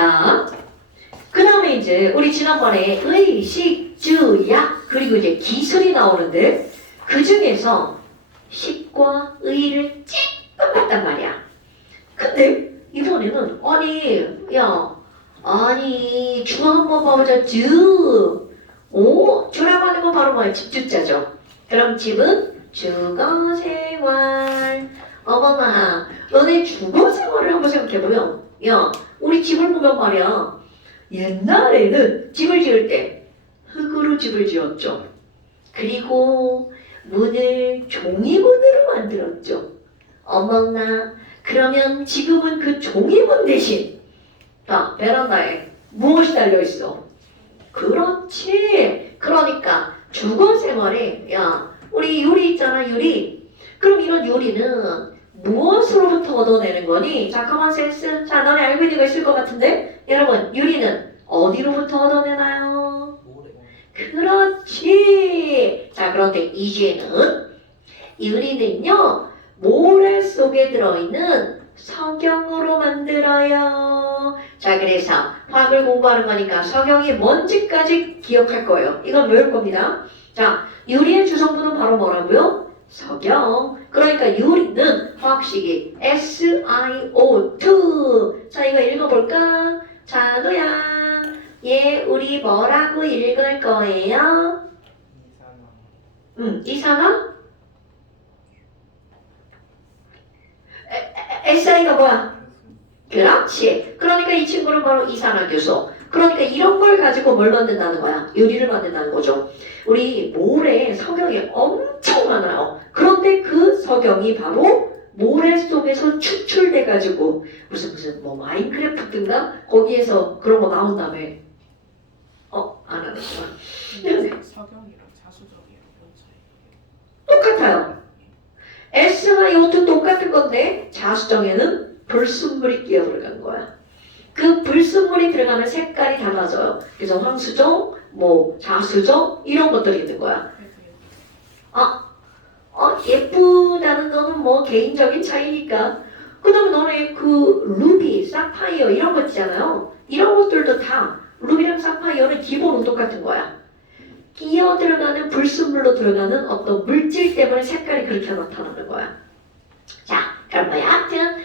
자, 그 다음에 이제 우리 지난번에 의식, 주, 약, 그리고 이제 기술이 나오는데 그 중에서 식과 의를 찔끔 봤단 말이야. 근데 이번에는 아니 주 한번 봐보자. 주라고 하는 건 바로 뭐야? 집주자죠. 그럼 집은 주거생활. 어머나, 너네 주거생활을 한번 생각해보면, 우리 집을 보면 말이야, 옛날에는 집을 지을 때 흙으로 집을 지었죠. 그리고 문을 종이문으로 만들었죠. 어머나, 그러면 지금은 그 종이문 대신 베란다에 무엇이 달려있어? 그렇지. 그러니까 주거생활에 우리 유리 있잖아, 유리. 그럼 이런 유리는 무엇으로부터 얻어내는 거니? 자, 가만 센스. 자, 너네 알고 있는 거 있을 것 같은데? 여러분, 유리는 어디로부터 얻어내나요? 그렇지. 자, 그런데 이제는 유리는요, 모래 속에 들어있는 석영으로 만들어요. 자, 그래서 화학을 공부하는 거니까 석영이 뭔지까지 기억할 거예요. 이건 외울 겁니다. 자, 유리의 주성분은 바로 뭐라고요? 석영. 그러니까 유리는 화학식이 SiO2. 자, 이거 읽어볼까? 자, 노야. 얘 우리 뭐라고 읽을 거예요? 이산화? SI가 뭐야? 그렇지. 그러니까 이 친구는 바로 이산화교소. 그러니까 이런 걸 가지고 뭘 만든다는 거야? 유리를 만든다는 거죠. 우리 모래에 석영이 엄청 많아요. 그런데 그 석영이 바로 모래 속에서 추출돼가지고 무슨 뭐 마인크래프트인가? 거기에서 그런 거 나온 다음에 안 하겠구나. 석영이랑 자수정이랑 뭔 차이? 똑같아요. S와 O2 똑같은 건데 자수정에는 불순물이 끼어 들어간 거야. 그 불순물이 들어가면 색깔이 달라져요. 그래서 황수정, 뭐 자수정 이런 것들이 있는 거야. 예쁘다는 거는 뭐 개인적인 차이니까. 그 다음에 너네 그 루비, 사파이어 이런 거 있잖아요. 이런 것들도 다 루비랑 사파이어는 기본은 똑같은 거야. 끼어 들어가는 불순물로 들어가는 어떤 물질 때문에 색깔이 그렇게 나타나는 거야. 자, 그럼 뭐야? 하여튼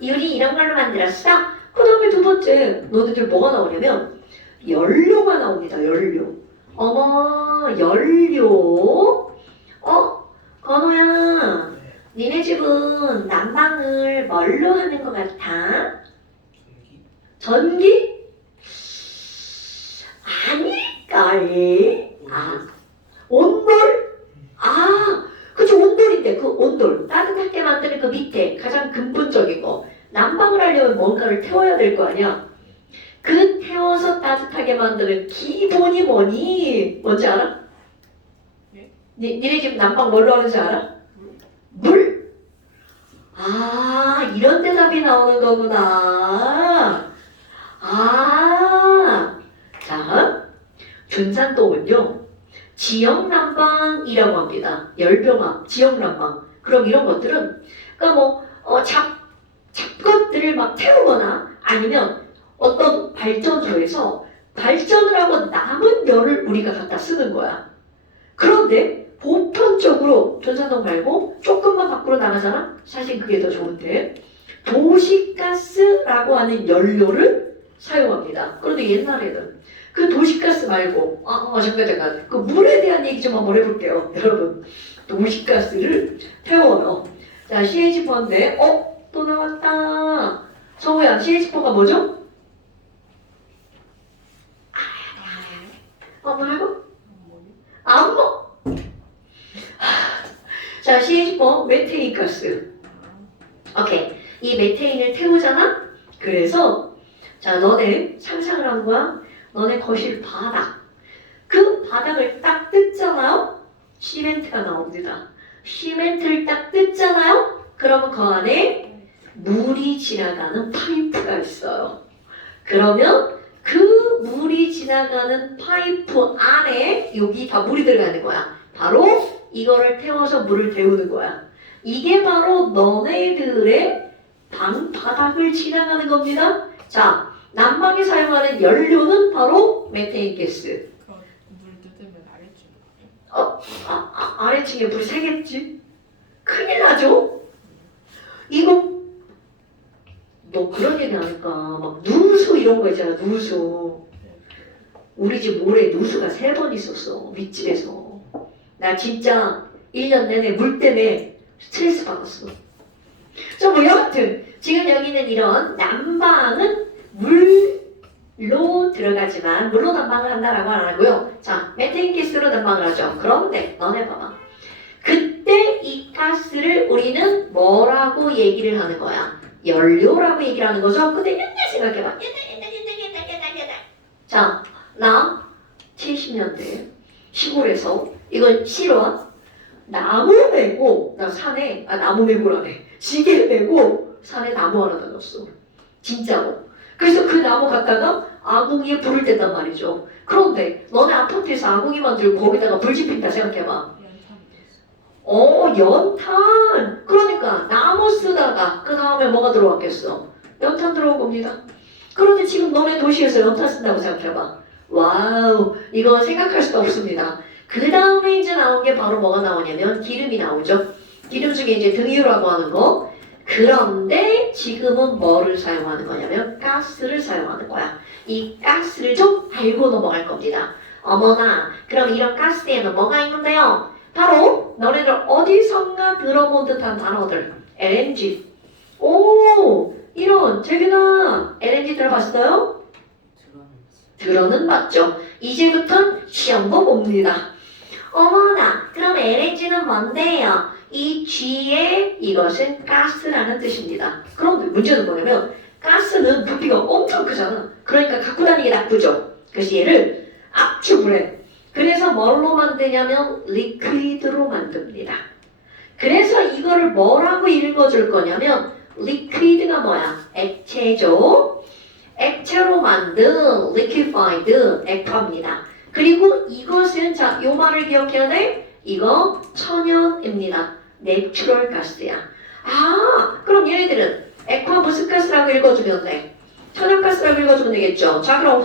유리 이런 걸로 만들었어? 그 다음에 두 번째 너네들 뭐가 나오냐면 연료가 나옵니다. 연료. 어머, 연료? 건우야, 니네 집은 난방을 뭘로 하는 것 같아? 전기? 아닐걸? 온돌? 그치, 온돌인데 그 온돌 따뜻하게 만드는 그 밑에 가장 근본적인 거 난방을 하려면 뭔가를 태워야 될 거 아니야. 그 태워서 따뜻하게 만드는 기본이 뭐니? 뭔지 알아? 예? 니네 집 난방 뭘로 하는지 알아? 물? 이런 대답이 나오는 거구나. 자, 준산동은요 지역난방이라고 합니다. 열병합, 지역난방. 그럼 이런 것들은 그러니까 잡것들을 막 태우거나 아니면 어떤 발전소에서 발전을 하고 남은 열을 우리가 갖다 쓰는 거야. 그런데 보편적으로 준산동 말고 조금만 밖으로 나가잖아? 사실 그게 더 좋은데 도시가스라고 하는 연료를 사용합니다. 그런데 옛날에는 그 도시가스 말고 잠깐 그 물에 대한 얘기 좀 한번 해볼게요. 여러분, 도시가스를 태워요. 자, CH4인데 또 나왔다. 성우야, CH4가 뭐죠? 뭐라고? 암모. 자, CH4 메테인 가스. 오케이. 이 메테인을 태우잖아? 그래서 자, 너네 상상을 한 거야. 너네 거실 바닥. 그 바닥을 딱 뜯잖아요? 시멘트가 나옵니다. 시멘트를 딱 뜯잖아요? 그러면 그 안에 물이 지나가는 파이프가 있어요. 그러면 그 물이 지나가는 파이프 안에 여기 다 물이 들어가는 거야. 바로 이거를 태워서 물을 데우는 거야. 이게 바로 너네들의 방 바닥을 지나가는 겁니다. 자, 난방에 사용하는 연료는 바로 메테인 가스. 그럼 물 뜯으면 아래쪽. 아래층에 불 새겠지? 큰일 나죠? 이거 너 그런 얘기 하니까 막 누수 이런 거 있잖아. 누수. 우리 집 모래 누수가 3번 있었어. 윗집에서. 나 진짜 1년 내내 물 때문에 스트레스 받았어. 자, 뭐 여하튼 지금 여기는 이런 난방은 물로 들어가지만 물로 난방을 한다라고 안 하고요. 자, 메테인 가스로 난방을 하죠. 그런데 너네 봐봐. 그때 이 가스를 우리는 뭐라고 얘기를 하는 거야? 연료라고 얘기를 하는 거죠. 근데 옛날 생각해봐. 옛날. 자, 나 70년대 시골에서 이건 실화 나무 메고 나 산에 나무 메고라네 지게 메고 산에 나무 하나 다녔어. 진짜로. 그래서 그 나무 갖다가 아궁이에 불을 뗐단 말이죠. 그런데 너네 아파트에서 아궁이 만들고 거기다가 불 지핀다 생각해봐. 연탄. 그러니까 나무 쓰다가 그 다음에 뭐가 들어왔겠어? 연탄 들어온 겁니다. 그런데 지금 너네 도시에서 연탄 쓴다고 생각해봐. 와우, 이거 생각할 수도 없습니다. 그 다음에 이제 나온 게 바로 뭐가 나오냐면 기름이 나오죠. 기름 중에 이제 등유라고 하는 거. 그런데 지금은 뭐를 사용하는 거냐면 가스를 사용하는 거야. 이 가스를 좀 알고 넘어갈 겁니다. 어머나, 그럼 이런 가스에는 뭐가 있는데요? 바로 너네들 어디선가 들어본 듯한 단어들. LNG. 오, 이런 재균아 LNG 들어봤어요? 들어는 봤죠. 이제부턴 시험도 봅니다. 어머나, 그럼 LNG는 뭔데요? 이 G에 이것은 가스라는 뜻입니다. 그런데 문제는 뭐냐면 가스는 부피가 엄청 크잖아. 그러니까 갖고 다니기 나쁘죠. 그래서 얘를 압축을 해. 그래서 뭘로 만드냐면 리퀴드로 만듭니다. 그래서 이거를 뭐라고 읽어줄 거냐면 리퀴드가 뭐야? 액체죠. 액체로 만든 liquefied 액화입니다. 그리고 이것은 자, 요 말을 기억해야 돼. 이거 천연입니다. 내추럴 가스야. 그럼 얘네들은 액화 무슨 가스라고 읽어주면 돼? 천연가스라고 읽어주면 되겠죠. 자, 그럼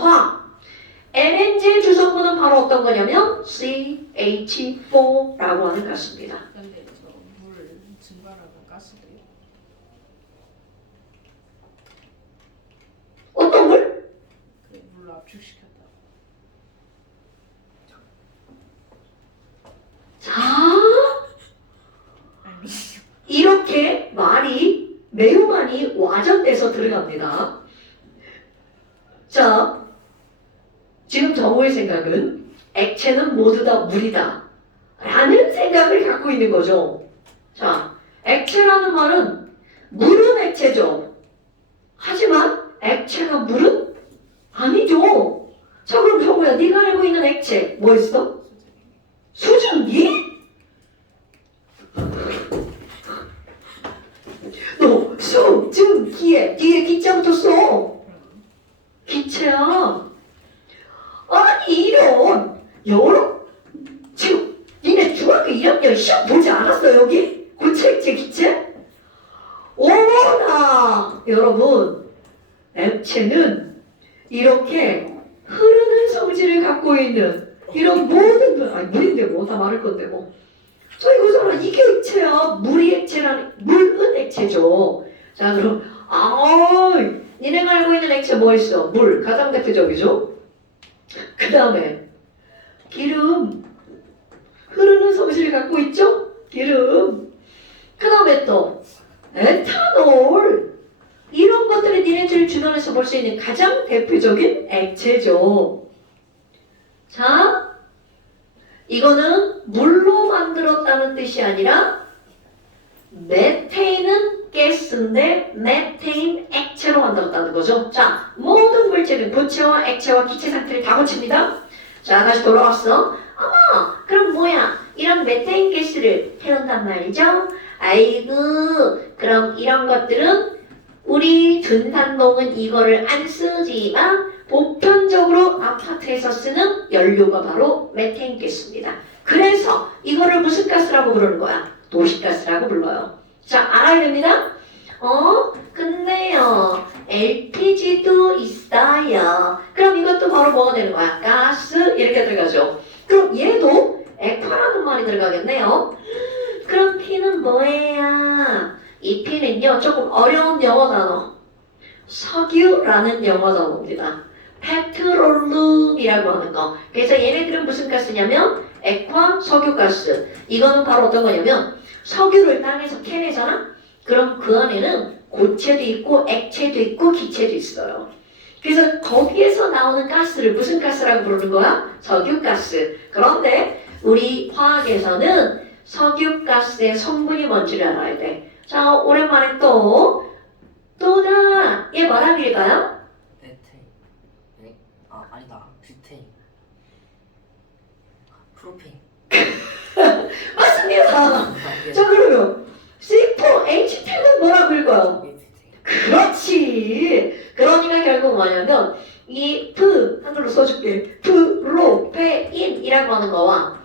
LNG의 주성분은 바로 어떤 거냐면 CH4라고 하는 가스입니다. 근데 저 물 증발하면 가스돼요? 어떤 물? 그 물로 압축시켰다. 자, 아니 이렇게 말이 매우 많이 와전돼서 들어갑니다. 자, 지금 정우의 생각은 액체는 모두 다 물이다 라는 생각을 갖고 있는 거죠. 자, 액체라는 말은 물은 액체죠. 하지만 액체가 물은 아니죠. 자, 그럼 정우야, 네가 알고 있는 액체 뭐였어? 수증기? 너 수증기에 뒤에 기자부터 써. 기체야. 아니 이런 지금 니네 중학교 1학년 시험 보지 않았어 여기? 고체액체 기체? 어머나 여러분, 액체는 이렇게 흐르는 성질을 갖고 있는 이런 모든 물인데 뭐 다 말할 건데 뭐. 저 이거잖아, 이게 액체야. 물이 액체라는, 물은 액체죠. 자, 그럼 니네가 알고 있는 액체 뭐 있어? 물, 가장 대표적이죠. 그 다음에 기름, 흐르는 성질을 갖고 있죠? 기름. 그 다음에 또 에탄올. 이런 것들이 니네들 주변에서 볼 수 있는 가장 대표적인 액체죠. 자, 이거는 물로 만들었다는 뜻이 아니라 메테인은 가스인데 메테인 액체로 만들었다는 거죠. 자, 모든 물질은 고체와 액체와 기체 상태를 다 고칩니다. 자, 다시 돌아왔어. 그럼 뭐야? 이런 메테인 가스를 태운단 말이죠. 아이고, 그럼 이런 것들은 우리 둔산동은 이거를 안 쓰지만 보편적으로 아파트에서 쓰는 연료가 바로 메테인 가스입니다. 그래서 이거를 무슨 가스라고 부르는 거야? 도시가스라고 불러요. 자, 알아야 됩니다. 근데요, LPG LPG도 있어요. 그럼 이것도 바로 뭐가 되는 거야? 가스 이렇게 들어가죠. 그럼 얘도 액화라는 말이 들어가겠네요. 그럼 P는 뭐예요? 이 P는요 조금 어려운 영어 단어 석유라는 영어 단어입니다. 페트롤룸이라고 하는 거. 그래서 얘네들은 무슨 가스냐면 액화 석유가스. 이거는 바로 어떤 거냐면 석유를 땅에서 캐내잖아? 그럼 그 안에는 고체도 있고 액체도 있고 기체도 있어요. 그래서 거기에서 나오는 가스를 무슨 가스라고 부르는 거야? 석유가스. 그런데 우리 화학에서는 석유가스의 성분이 뭔지를 알아야 돼. 자, 오랜만에 또다 얘 뭐라 그릴까요? 메테인. 네? 아 아니다. 뷰테인. 프로페인. 맞습니다. 자, 그러면 C4H10은 뭐라고 읽어요? 뷰테인. 그렇지. 그러니까 결국 뭐냐면 이 프 한글로 써줄게. 프로페인이라고 하는 거와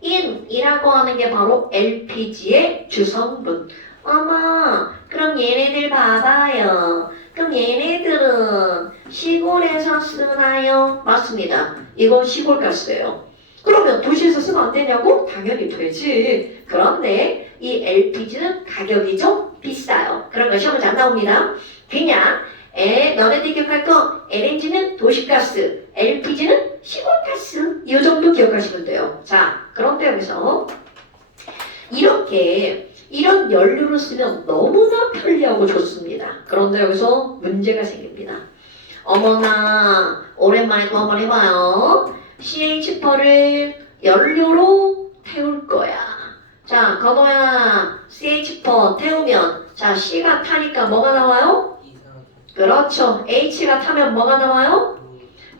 뷰테인이라고 하는 게 바로 LPG의 주성분. 어머, 그럼 얘네들 봐봐요. 그럼 얘네들은 시골에서 쓰나요? 맞습니다. 이건 시골 가스예요. 그러면 도시에서 쓰면 안 되냐고? 당연히 되지. 그런데 이 LPG는 가격이 좀 비싸요. 그런 거 시험에 잘 나옵니다. 그냥 너네들 기억할 거 LNG는 도시가스, LPG는 시골가스. 이 정도 기억하시면 돼요. 자, 그런데 여기서 이렇게 이런 연료를 쓰면 너무나 편리하고 좋습니다. 그런데 여기서 문제가 생깁니다. 어머나, 오랜만에 또 한번 해봐요. CH4를 연료로 태울 거야. 자, 건호야, CH4 태우면 자, C가 타니까 뭐가 나와요? 이산화탄소. 그렇죠. H가 타면 뭐가 나와요?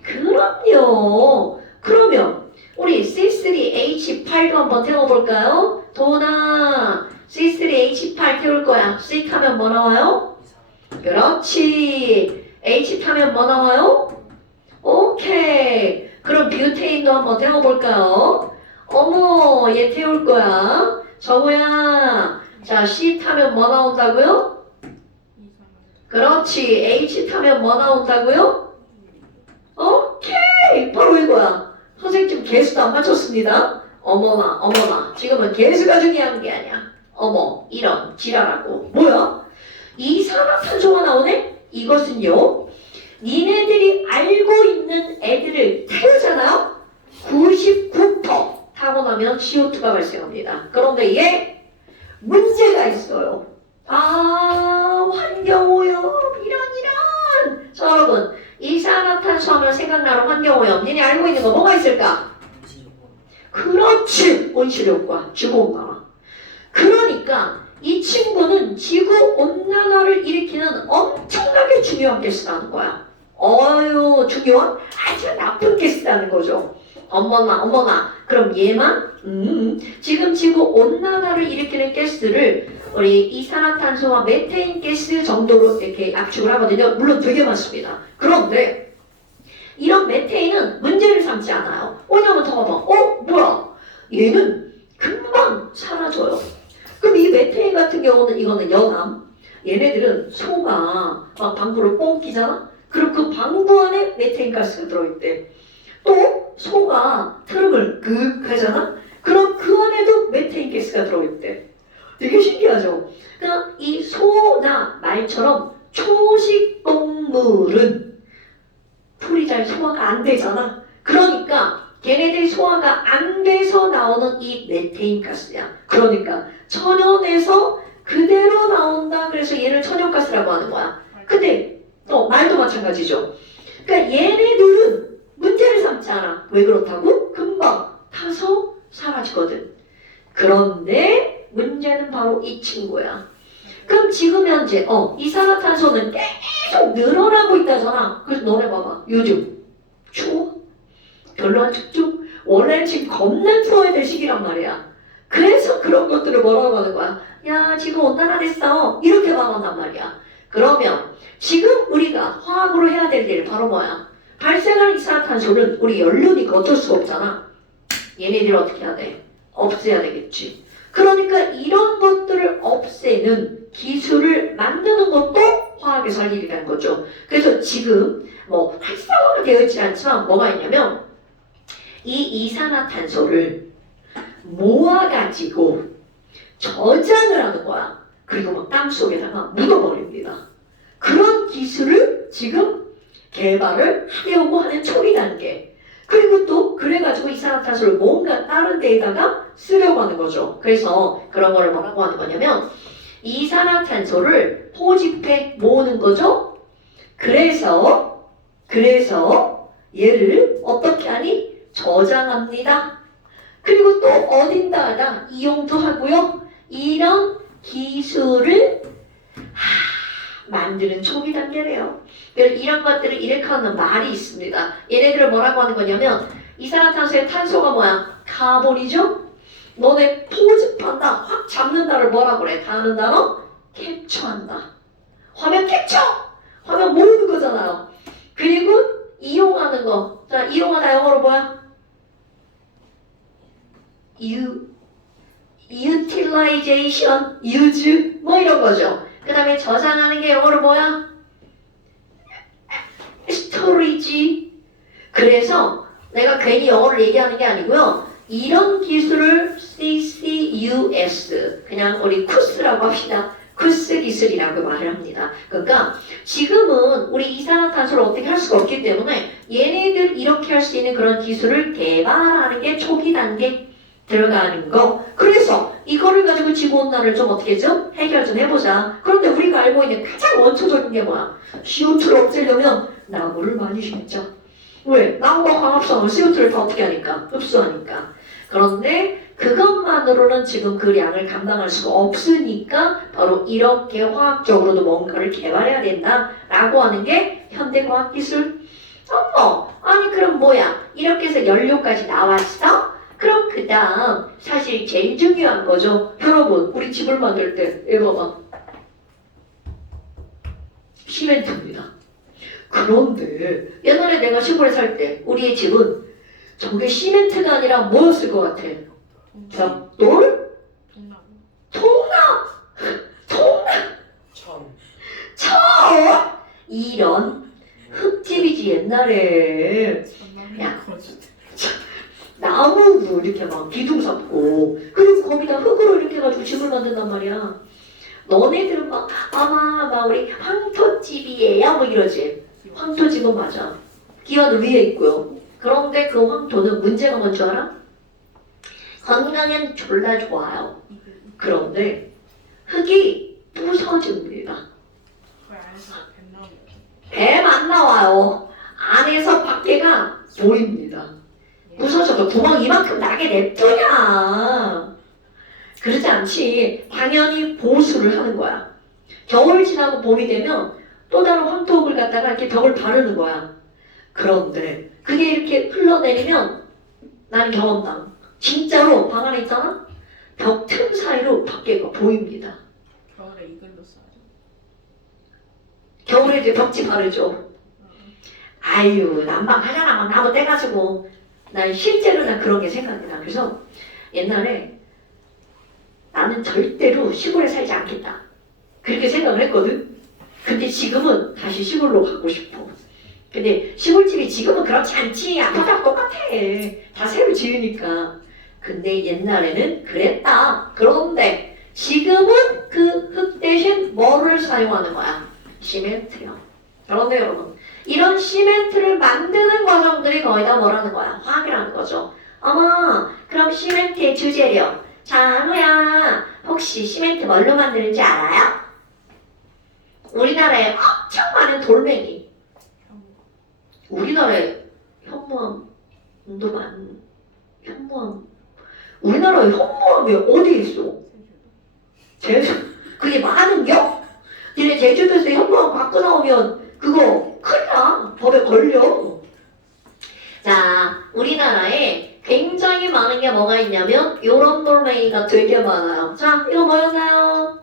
그럼요. 그러면 우리 C3H8도 한번 태워볼까요? 도나 C3H8 태울 거야. C 타면 뭐 나와요? 이산화탄소. 그렇지. H 타면 뭐 나와요? 오케이. 그럼 뷰테인도 한번 태워볼까요? 어머, 얘 태울 거야. 정우야. 자, C 타면 뭐 나온다고요? 그렇지. H 타면 뭐 나온다고요? 오케이. 바로 이거야. 선생님 지금 개수도 안 맞췄습니다. 어머나, 어머나. 지금은 개수가 중요한 게 아니야. 어머, 이런 지랄하고. 뭐야? 이산화탄소가 나오네? 이것은요. 니네들이 알고 있는 애들을 태우잖아요? 99% 타고 나면 CO2가 발생합니다. 그런데 얘 문제가 있어요. 아, 환경오염 이런. 자, 여러분 이산화탄소 하면 생각나는 환경오염 니네 알고 있는 거 뭐가 있을까? 그렇지. 온실효과, 지구온난화. 그러니까 이 친구는 지구온난화를 일으키는 엄청나게 중요한 가스라는 거야. 어유 중요한 아주 나쁜 가스라는 거죠. 어머나 어머나. 그럼 얘만 지금 지구온난화를 일으키는 가스를 우리 이산화탄소와 메테인 가스 정도로 이렇게 압축을 하거든요. 물론 되게 많습니다. 그런데 이런 메테인은 문제를 삼지 않아요. 왜냐면 더 봐봐. 뭐야? 얘는 금방 사라져요. 그럼 이 메테인 같은 경우는 이거는 연암. 얘네들은 소가 막 방구를 뻥 끼잖아? 그럼 그 방구 안에 메테인 가스가 들어있대. 또 소가 트름을 그 하잖아? 그럼 그 안에도 메테인 가스가 들어있대. 되게 신기하죠? 그러니까 이 소나 말처럼 초식 동물은 풀이 잘 소화가 안 되잖아. 그러니까 걔네들이 소화가 안 돼서 나오는 이 메테인 가스야. 그러니까 천연에서 그대로 나온다. 그래서 얘를 천연가스라고 하는 거야. 근데 말도 마찬가지죠. 그러니까 얘네들은 문제를 삼지 않아. 왜 그렇다고? 금방 타서 사라지거든. 그런데 문제는 바로 이 친구야. 그럼 지금 현재 이산화탄소는 계속 늘어나고 있다잖아. 그래서 너네 봐봐. 요즘 추워? 별로 안 춥죠? 원래 지금 겁나 추워야 될 시기란 말이야. 그래서 그런 것들을 뭐라고 하는 거야? 야, 지금 온난화 됐어. 이렇게 말한단 말이야. 그러면 지금 우리가 화학으로 해야 될 일 바로 뭐야? 발생하는 이산화탄소는 우리 연료니까 어쩔 수 없잖아. 얘네들 어떻게 해야 돼? 없애야 되겠지. 그러니까 이런 것들을 없애는 기술을 만드는 것도 화학의 앞에서 할 일이라는 거죠. 그래서 지금 뭐 활성화가 되어 있지 않지만 뭐가 있냐면 이 이산화탄소를 모아가지고 저장을 하는 거야. 그리고 막 땅속에다가 묻어버립니다. 그런 기술을 지금 개발을 하려고 하는 초기 단계. 그리고 또 그래가지고 이산화탄소를 뭔가 다른 데에다가 쓰려고 하는 거죠. 그래서 그런 거를 뭐라고 하는 거냐면 이산화탄소를 포집해 모으는 거죠. 그래서 얘를 어떻게 하니? 저장합니다. 그리고 또 어딘가다 이용도 하고요. 이런 기술을 만드는 초기 단계래요. 이런 것들을 일으키는 말이 있습니다. 얘네들을 뭐라고 하는 거냐면 이산화탄소의 탄소가 뭐야? 카본이죠? 너네 포집한다, 확 잡는다를 뭐라고 그래? 다 아는 단어? 캡처한다. 화면 캡처! 화면 모으는 거잖아요. 그리고 이용하는 거. 자, 이용하다 영어로 뭐야? utilization, use 뭐 이런 거죠. 그 다음에 저장하는 게 영어로 뭐야? storage. 그래서 내가 괜히 영어를 얘기하는 게 아니고요. 이런 기술을 CCUS, 그냥 우리 쿠스라고 합시다. 쿠스 기술이라고 말을 합니다. 그러니까 지금은 우리 이산화탄소를 어떻게 할 수가 없기 때문에 얘네들 이렇게 할 수 있는 그런 기술을 개발하는 게 초기 단계 들어가는 거. 그래서 이거를 가지고 지구온난화를 좀 어떻게 좀 해결 좀 해보자. 그런데 우리가 알고 있는 가장 원초적인 게 뭐야? CO2를 없애려면 나무를 많이 심자. 왜? 나무가 광합성을 CO2를 다 어떻게 하니까? 흡수하니까. 그런데 그것만으로는 지금 그 양을 감당할 수가 없으니까 바로 이렇게 화학적으로도 뭔가를 개발해야 된다라고 하는 게 현대과학기술. 아니 그럼 뭐야? 이렇게 해서 연료까지 나왔어? 그럼 그 다음 사실 제일 중요한 거죠. 여러분 우리 집을 만들 때 이거 봐. 시멘트입니다. 그런데 옛날에 내가 시골에 살 때 우리의 집은 저게 시멘트가 아니라 뭐였을 것 같아? 벽돌? 통납! 천. 이런 흙집이지 옛날에. 야. 나무로 이렇게 막 기둥 잡고 그리고 거기다 흙으로 이렇게 해가지고 집을 만든단 말이야. 너네들은 막 아마 막 우리 황토집이에요 뭐 이러지. 황토집은 맞아. 기와도 위에 있고요. 그런데 그 황토는 문제가 뭔 줄 알아? 건강엔 졸라 좋아요. 그런데 흙이 부서집니다. 뱀 안 나와요. 안에서 밖에가 보입니다. 부서져도 구멍 이만큼 나게 냅두냐. 그러지 않지. 당연히 보수를 하는 거야. 겨울 지나고 봄이 되면 또 다른 황토흙을 갖다가 이렇게 벽을 바르는 거야. 그런데 그게 이렇게 흘러내리면 나는 경험담. 진짜로 방 안에 있잖아? 벽 틈 사이로 밖에가 보입니다. 겨울에 이글루 써야죠. 겨울에 이제 벽지 바르죠. 아유 난방 하잖아. 막 나무 떼가지고. 난 실제로 난 그런 게 생각이 나. 그래서 옛날에 나는 절대로 시골에 살지 않겠다. 그렇게 생각을 했거든. 근데 지금은 다시 시골로 가고 싶어. 근데 시골집이 지금은 그렇지 않지. 아파트랑 똑같아. 다 새로 지으니까. 근데 옛날에는 그랬다. 그런데 지금은 그 흙 대신 뭐를 사용하는 거야? 시멘트요. 그런데 여러분 이런 시멘트를 만드는 과정들이 거의 다 뭐라는 거야? 화학이라는 거죠. 어머, 그럼 시멘트의 주재료. 자, 한우야, 혹시 시멘트 뭘로 만드는지 알아요? 우리나라에 엄청 많은 돌멩이. 우리나라에 현무암도 현무암. 우리나라에 현무암이 어디 있어? 제주. 그게 많은겨? 니네 제주도에서 현무암 갖고 나오면 그거 큰일 나. 법에 걸려. 자, 우리나라에 굉장히 많은 게 뭐가 있냐면 요런 돌멩이가 되게 많아요. 자, 이거 뭐였나요?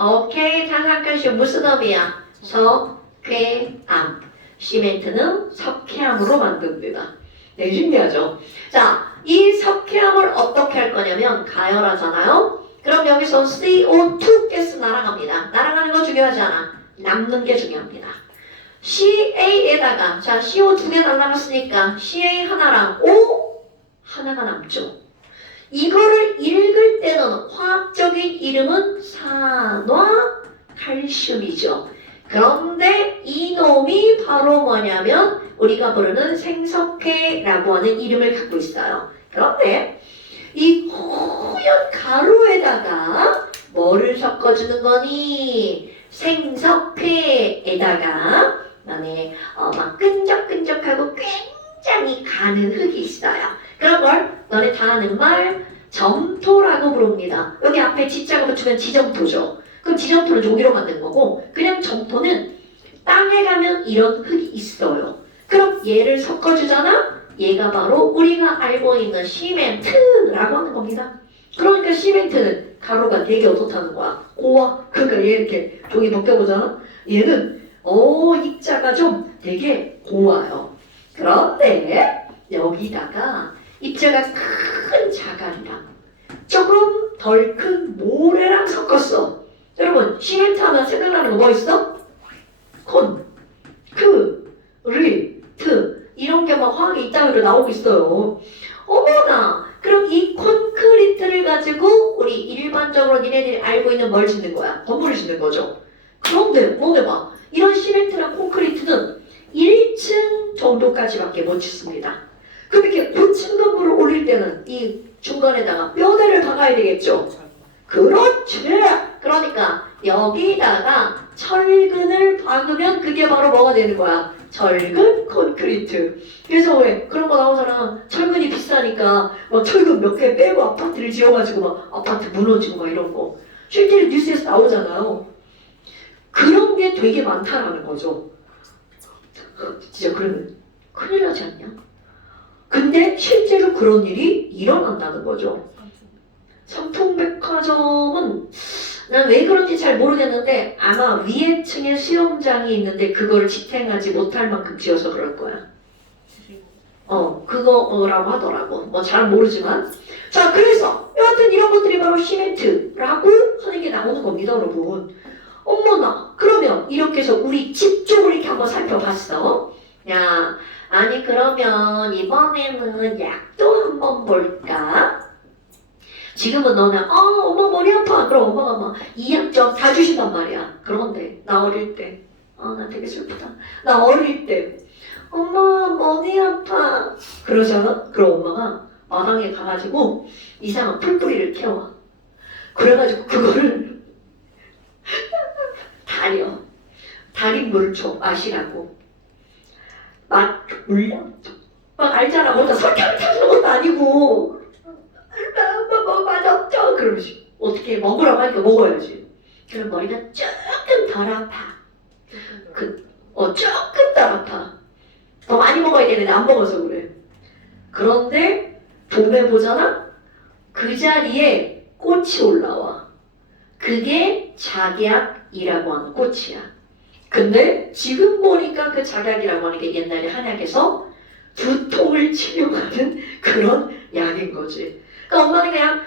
오케이, 탄산칼슘 무슨 암이야? 석회암. 시멘트는 석회암으로 만듭니다. 되게 신기하죠? 자, 이 석회암을 어떻게 할 거냐면 가열하잖아요? 그럼 여기서 CO2 가스 날아갑니다. 날아가는 거 중요하지 않아. 남는 게 중요합니다. CA에다가 자 CO 2개 날라갔으니까 CA 하나랑 O 하나가 남죠. 이거를 읽을 때는 화학적인 이름은 산화칼슘이죠. 그런데 이놈이 바로 뭐냐면 우리가 부르는 생석회라고 하는 이름을 갖고 있어요. 그런데 이 허연 가루에다가 뭐를 섞어주는 거니? 생석회에다가 막 끈적끈적하고 굉장히 가는 흙이 있어요. 그런 걸 너네 다 아는 말 점토라고 부릅니다. 여기 앞에 지자가 붙으면 지점토죠. 그럼 지점토는 종이로 만든 거고 그냥 점토는 땅에 가면 이런 흙이 있어요. 그럼 얘를 섞어주잖아? 얘가 바로 우리가 알고 있는 시멘트라고 하는 겁니다. 그러니까 시멘트는 가루가 되게 어떻다는 거야. 고와. 그러니까 얘 이렇게 종이 벗겨보잖아? 얘는 입자가 좀 되게 고와요. 그런데 여기다가 입자가 큰 자갈이랑 조금 덜 큰 모래랑 섞었어. 여러분 시멘트 하면 생각나는 거 뭐 있어? 콘크리트 이런 게 막 화학의 이따위로 나오고 있어요. 어머나 그럼 이 콘크리트를 가지고 우리 일반적으로 니네들이 알고 있는 뭘 짓는 거야? 건물을 짓는 거죠. 그런데 뭐해봐 이런 시멘트랑 콘크리트는 1층 정도까지밖에 못 짓습니다. 그럼 이렇게 고층 건물을 올릴 때는 이 중간에다가 뼈대를 박아야 되겠죠. 그렇지. 그러니까 여기다가 철근을 박으면 그게 바로 뭐가 되는 거야? 철근 콘크리트. 그래서 왜 그런 거 나오잖아. 철근이 비싸니까 막 철근 몇 개 빼고 아파트를 지어가지고 막 아파트 무너지고 막 이런 거 실제로 뉴스에서 나오잖아요. 그런 게 되게 많다라는 거죠. 진짜 그러면 큰일 나지 않냐? 근데 실제로 그런 일이 일어난다는 거죠. 삼풍백화점은 난 왜 그런지 잘 모르겠는데 아마 위에 층에 수영장이 있는데 그거를 지탱하지 못할 만큼 지어서 그럴 거야. 그거라고 하더라고. 뭐 잘 모르지만. 자, 그래서 여하튼 이런 것들이 바로 시멘트라고 하는 게 나오는 겁니다, 여러분. 어머나, 그러면 이렇게 해서 우리 집 쪽을 이렇게 한번 살펴봤어. 야, 아니 그러면 이번에는 약도 한번 볼까? 지금은 너는 엄마 머리 아파. 그럼 엄마가 막 이 약점 다 주신단 말이야. 그런데 나 어릴 때 나 되게 슬프다. 나 어릴 때 엄마 머리 아파 그러잖아. 그럼 엄마가 마당에 가가지고 이상한 풀뿌리를 캐와. 그래가지고 그거를 달인 물을 줘 마시라고. 막 물려 막 알잖아. 뭐다 설탕을 타주는 것도 아니고 뭐 맛없죠. 그러지. 어떻게 먹으라고 하니까 먹어야지. 그럼 머리가 조금 덜 아파. 조금 덜 아파. 더 많이 먹어야 되는데 안 먹어서 그래. 그런데 봄에 보잖아. 그 자리에 꽃이 올라와. 그게 작약이라고 하는 꽃이야. 근데 지금 보니까 그 작약이라고 하는 게 옛날에 한약에서 두통을 치료하는 그런 약인 거지. 그러니까 엄마는 그냥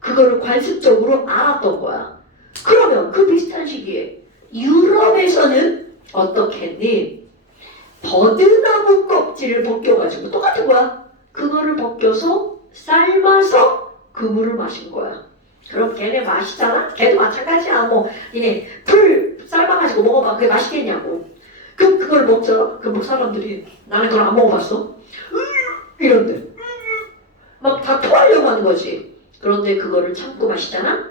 그거를 관습적으로 알았던 거야. 그러면 그 비슷한 시기에 유럽에서는 어떻게 했니? 버드나무 껍질을 벗겨가지고 똑같은 거야. 그거를 벗겨서 삶아서 그 물을 마신 거야. 그럼 걔네 마시잖아? 걔도 마찬가지야. 뭐 니네 풀 삶아가지고 먹어봐. 그게 맛있겠냐고. 그럼 그걸 먹잖아. 그럼 사람들이 나는 그걸 안 먹어봤어. 이런데 막 다 토하려고 하는 거지. 그런데 그거를 참고 마시잖아?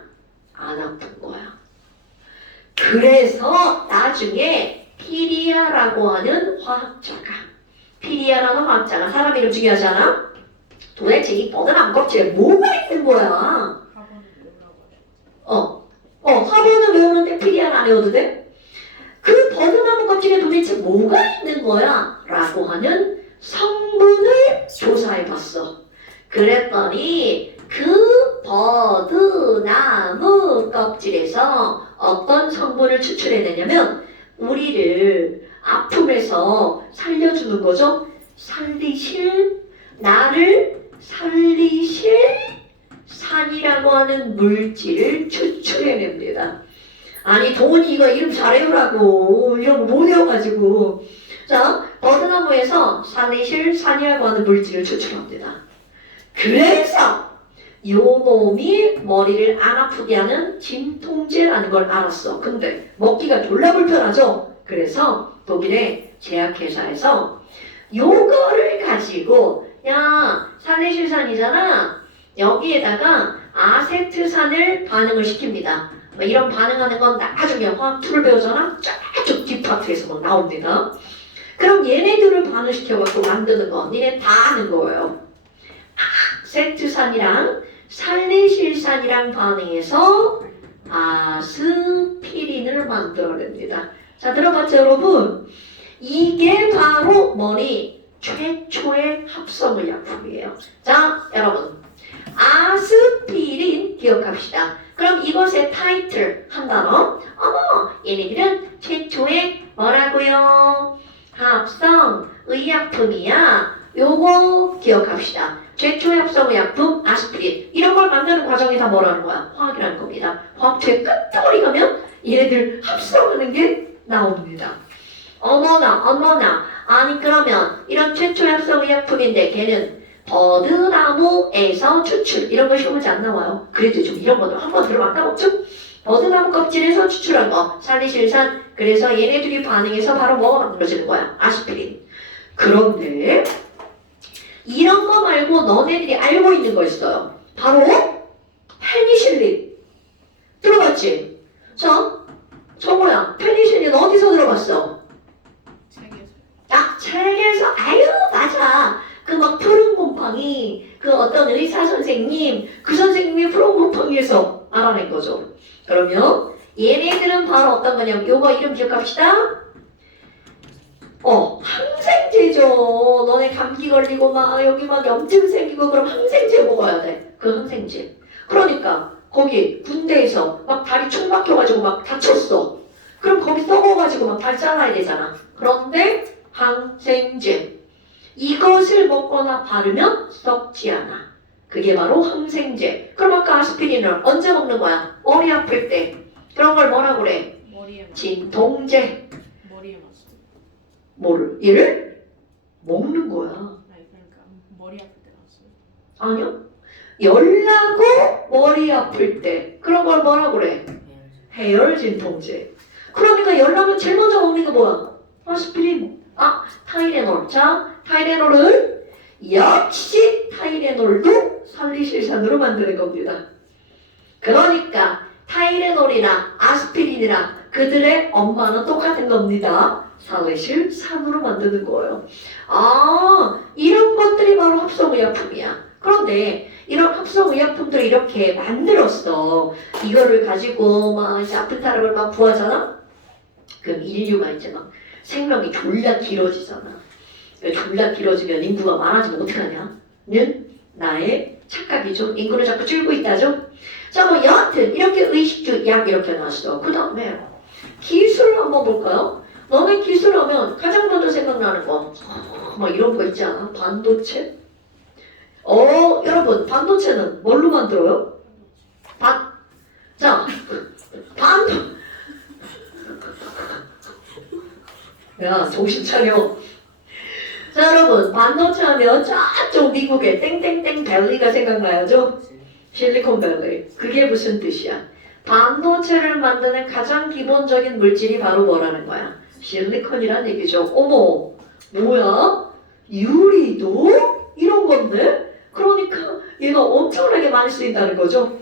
안 아픈 거야. 그래서 나중에 피리아라고 하는 화학자가 피리아라는 화학자가 사람 이름 중요하지 않아? 도대체 이 버드나무 껍질에 뭐가 있는 거야? 화분은 외우는데 피리아는 안 외워도 돼? 그 버드나무 껍질에 도대체 뭐가 있는 거야? 라고 하는 성분을 조사해봤어. 그랬더니 그 버드나무 껍질에서 어떤 성분을 추출해내냐면 우리를 아픔에서 살려주는 거죠. 나를 살리실 산이라고 하는 물질을 추출해냅니다. 아니 동훈이 이거 이름 잘해오라고 이런 거 못 외워가지고. 자, 버드나무에서 살리실산이라고 하는 물질을 추출합니다. 그래서 요 놈이 머리를 안 아프게 하는 진통제라는 걸 알았어. 근데 먹기가 졸라 불편하죠. 그래서 독일의 제약회사에서 요거를 가지고 야 살리실산이잖아. 여기에다가 아세트산을 반응을 시킵니다. 이런 반응하는 건 나중에 화학 툴을 배우잖아. 쫙쭉 뒷파트에서 막 나옵니다. 그럼 얘네들을 반응시켜갖고 만드는 거 니네 다 아는 거예요. 아세트산이랑 살리실산이랑 반응해서 아스피린을 만들어냅니다. 자, 들어봤죠 여러분? 이게 바로 머리 최초의 합성의약품이에요. 자, 여러분 아스피린 기억합시다. 그럼 이것의 타이틀 한 단어. 어머, 얘네들은 최초의 뭐라고요? 합성의약품이야. 요거 기억합시다. 최초의 합성의약품 아스피린. 이런 걸 만드는 과정이 다 뭐라는 거야? 화학이라는 겁니다. 화학초의 끝덩어리 가면 얘네들 합성하는 게 나옵니다. 어머나. 아니 그러면 이런 최초의 합성의약품인데 걔는 버드나무에서 추출. 이런 거 시험문제 안 나와요. 그래도 좀 이런 거도 한번 들어봤나 없죠? 버드나무 껍질에서 추출한 거 살리실산. 그래서 얘네들이 반응해서 바로 뭐가 만들어지는 거야? 아스피린. 그런데 이런 거 말고 너네들이 알고 있는 거 있어요. 바로 페니실린. 들어봤지? 저 뭐야? 페니실린 어디서 들어봤어? 책에서. 책에서. 아유 맞아. 그 막 푸른 곰팡이 그 어떤 의사 선생님 그 선생님이 푸른 곰팡이에서 알아낸 거죠. 그러면 얘네들은 바로 어떤 거냐면 요거 이름 기억합시다. 항생제죠. 너네 감기 걸리고 막 여기 막 염증 생기고 그럼 항생제 먹어야 돼. 그 항생제. 그러니까 거기 군대에서 막 다리 총 박혀가지고 막 다쳤어. 그럼 거기 썩어가지고 막 다리 잘라야 되잖아. 그런데 항생제. 이것을 먹거나 바르면 썩지 않아. 그게 바로 항생제. 그럼 아까 아스피린을 언제 먹는 거야? 머리 아플 때. 그런 걸 뭐라 그래? 머리에 진통제. 머리에 맞어. 뭐를? 얘를 먹는 거야. 아니 그러니까 머리 아플 때 났어요. 아니요. 열나고 머리 아플 때. 그런 걸 뭐라 그래? 해열 진통제. 그러니까 열나면 제일 먼저 먹는 게 뭐야? 아스피린. 타이레놀. 자, 타이레놀은 역시 타이레놀도 살리실산으로 만드는 겁니다. 그러니까 타이레놀이나 아스피린이나 그들의 엄마는 똑같은 겁니다. 살리실산으로 만드는 거예요. 이런 것들이 바로 합성의약품이야. 그런데 이런 합성의약품들을 이렇게 만들었어. 이거를 가지고 막 이제 아픈 사람을 막 구하잖아? 그럼 인류가 이제 막 생명이 졸라 길어지잖아. 졸라 길어지면 인구가 많아지면 어떡하냐? 는 나의 착각이죠. 인구는 자꾸 줄고 있다죠. 자, 뭐 여하튼 이렇게 의식주 약 이렇게 나왔어. 그 다음에 기술 한번 볼까요? 너네 기술하면 가장 먼저 생각나는 거 막 이런 거 있지 않아? 반도체? 여러분 반도체는 뭘로 만들어요? 야 정신 차려. 자 여러분 반도체 하면 저쪽 미국의 땡땡땡 밸리가 생각나야죠? 실리콘밸리. 그게 무슨 뜻이야? 반도체를 만드는 가장 기본적인 물질이 바로 뭐라는 거야? 실리콘이란 얘기죠. 어머 뭐야? 유리도? 이런 건데? 그러니까 얘가 엄청나게 많이 쓰인다는 거죠.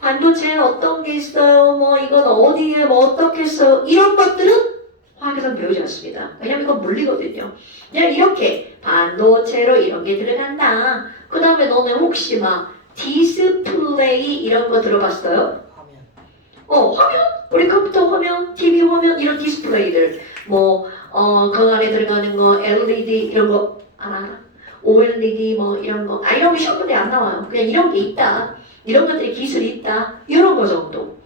반도체에 어떤 게 있어요? 뭐 이건 어디에 뭐 어떻게 써요? 이런 것들은 화학에서 배우지 않습니다. 왜냐면 이건 물리거든요. 그냥 이렇게 반도체로 이런 게 들어간다. 그 다음에 너네 혹시 막 디스플레이 이런 거 들어봤어요? 화면. 우리 컴퓨터 화면, TV 화면 이런 디스플레이들. 그 안에 들어가는 거 LED 이런 거 알아? OLED 뭐 이런 거. 이런 거 시험 문제 안 나와요. 그냥 이런 게 있다. 이런 것들이 기술이 있다. 이런 거 정도.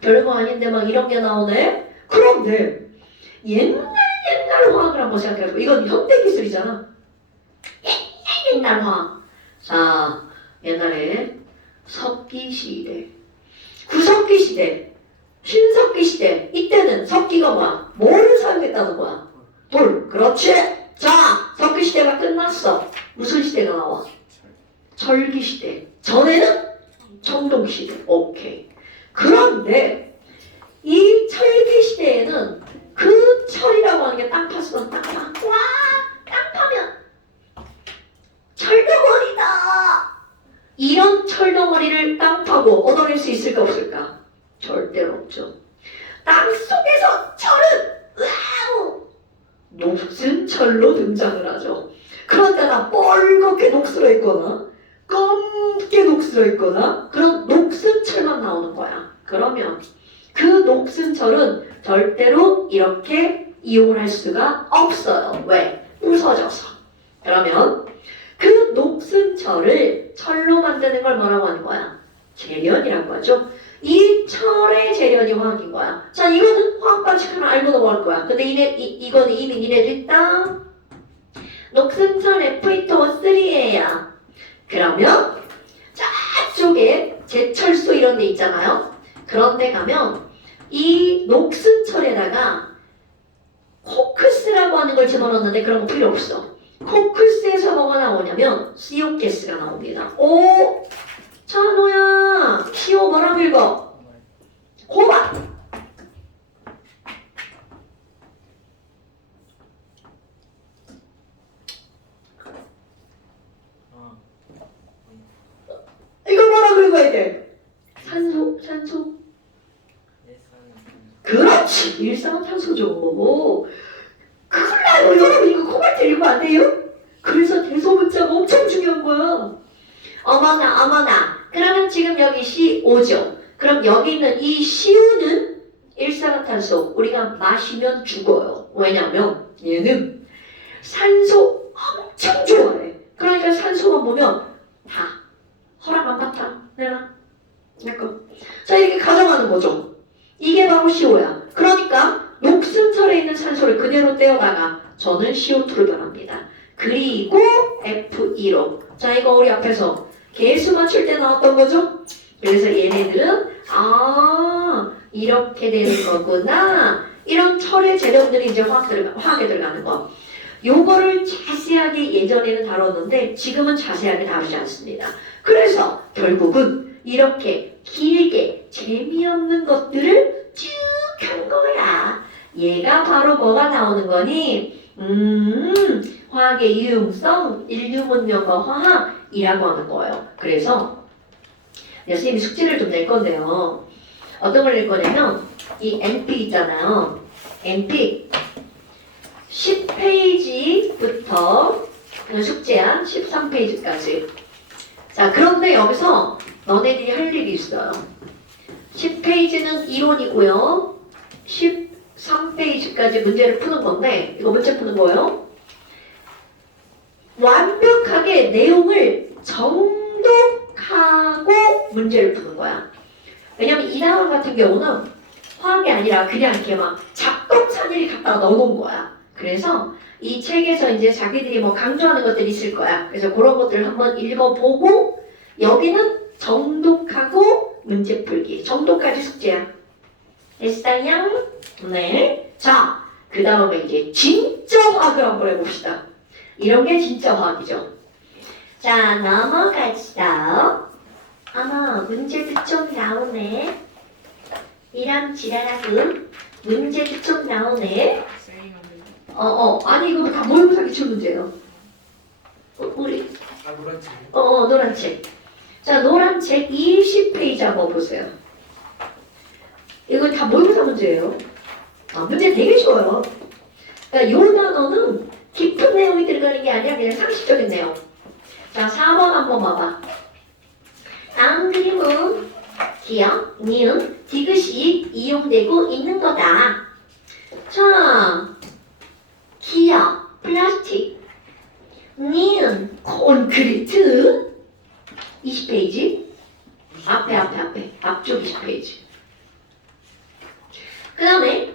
별거 아닌데 막 이런 게 나오네? 그런데 옛날 화학을 한번 생각해보고 이건 현대 기술이잖아. 옛날 화학. 자, 옛날에 석기 시대. 시대, 신석기 시대, 이때는 석기가 뭐야? 뭘 사용했다는 거야? 돌. 그렇지. 자, 석기 시대가 끝났어. 무슨 시대가 나와? 철기 시대. 전에는 청동 시대. 오케이. 그런데 이 철기 시대에는 그 철이라고 하는 게 땅 팠어. 땅 파. 와, 땅 파면 철덩어리다. 이런 철덩어리를 땅 파고 얻어낼 수 있을까 없을까? 절대로 없죠. 땅 속에서 철은 와우 녹슨 철로 등장을 하죠. 그런데나 뻘겋게 녹슬어 있거나 검게 녹슬어 있거나 그런 녹슨 철만 나오는 거야. 그러면 그 녹슨 철은 절대로 이렇게 이용을 할 수가 없어요. 왜? 부서져서. 그러면 그 녹슨 철을 철로 만드는 걸 뭐라고 하는 거야? 재련이라고 하죠. 이 철의 재련이 화학인 거야. 자, 이거는 화학 반칙하면 알고 넘어갈 거야. 근데 이거는 이미 니네들 있다. 녹슨철 Fe2O3예요. 그러면 저쪽에 제철소 이런 데 있잖아요. 그런 데 가면 이 녹슨철에다가 코크스라고 하는 걸 집어넣는데 그런 거 필요 없어. 코크스에서 뭐가 나오냐면 CO 가스가 나옵니다. 오! 찬호야, CO 뭐라고 읽어? 고박! 이걸 뭐라고 읽어야 돼? 산소. 그렇지! 일산화탄소죠. 큰일 나요. 여러분 이거 코발트 읽으면 안 돼요? 그래서 대소문자가 엄청 중요한 거야. 어머나. 그러면 지금 여기 CO죠. 그럼 여기 있는 이 CO는 일산화탄소. 우리가 마시면 죽어요. 왜냐면 얘는 산소 엄청 좋아해. 그러니까 산소만 보면 다 허락 안 받아. 내가 내거. 자, 이렇게 가져가는 거죠. 이게 바로 CO야. 그러니까 녹슨철에 있는 산소를 그대로 떼어다가 저는 CO2로 변합니다. 그리고 F2로. 자, 이거 우리 앞에서 개수 맞출 때 나왔던 거죠? 그래서 얘네들은 이렇게 되는 거구나. 이런 철의 재료들이 이제 화학에 들어가는 거. 요거를 자세하게 예전에는 다뤘는데 지금은 자세하게 다루지 않습니다. 그래서 결국은 이렇게 길게 재미없는 것들을 쭉 한 거야. 얘가 바로 뭐가 나오는 거니? 화학의 유용성, 인류 문명과 화학이라고 하는 거예요. 그래서 선생님이 숙제를 좀 낼 건데요. 어떤 걸 낼 거냐면 이 NP 있잖아요. NP 10페이지부터 숙제야. 13페이지까지. 자, 그런데 여기서 너네들이 할 일이 있어요. 10페이지는 이론이고요. 13페이지까지 문제를 푸는 건데 이거 문제 푸는 거예요. 완벽하게 내용을 정독하고 문제를 푸는 거야. 왜냐면 이 단원 같은 경우는 화학이 아니라 그냥 이렇게 막 잡동사니를 갖다가 넣어놓은 거야. 그래서 이 책에서 이제 자기들이 뭐 강조하는 것들이 있을 거야. 그래서 그런 것들을 한번 읽어보고 여기는 정독하고 문제 풀기. 정독까지 숙제야. 됐어요? 네. 자, 그 다음에 이제 진짜 화학을 한번 해봅시다. 이런 게 진짜 화학이죠. 자, 넘어가시다. 아마 문제도 좀 나오네. 이랑 지랄하고 문제도 좀 나오네. 아니 이거 다 모의고사 기출 문제예요. 우리 노란 책. 노란 책. 자, 노란 책 20페이지 한번 보세요. 이거 다 모의고사 문제예요. 문제 되게 쉬워요. 그러니까 요 단어는 깊은 내용이 들어가는 게 아니라 그냥 상식적인 내용. 자, 4번 한번 봐봐. 다음 그림은 기억, 니은, 디귿이 이용되고 있는 거다. 자, 기억, 플라스틱, 니은, 콘크리트 20페이지. 앞에 앞쪽 20페이지. 그 다음에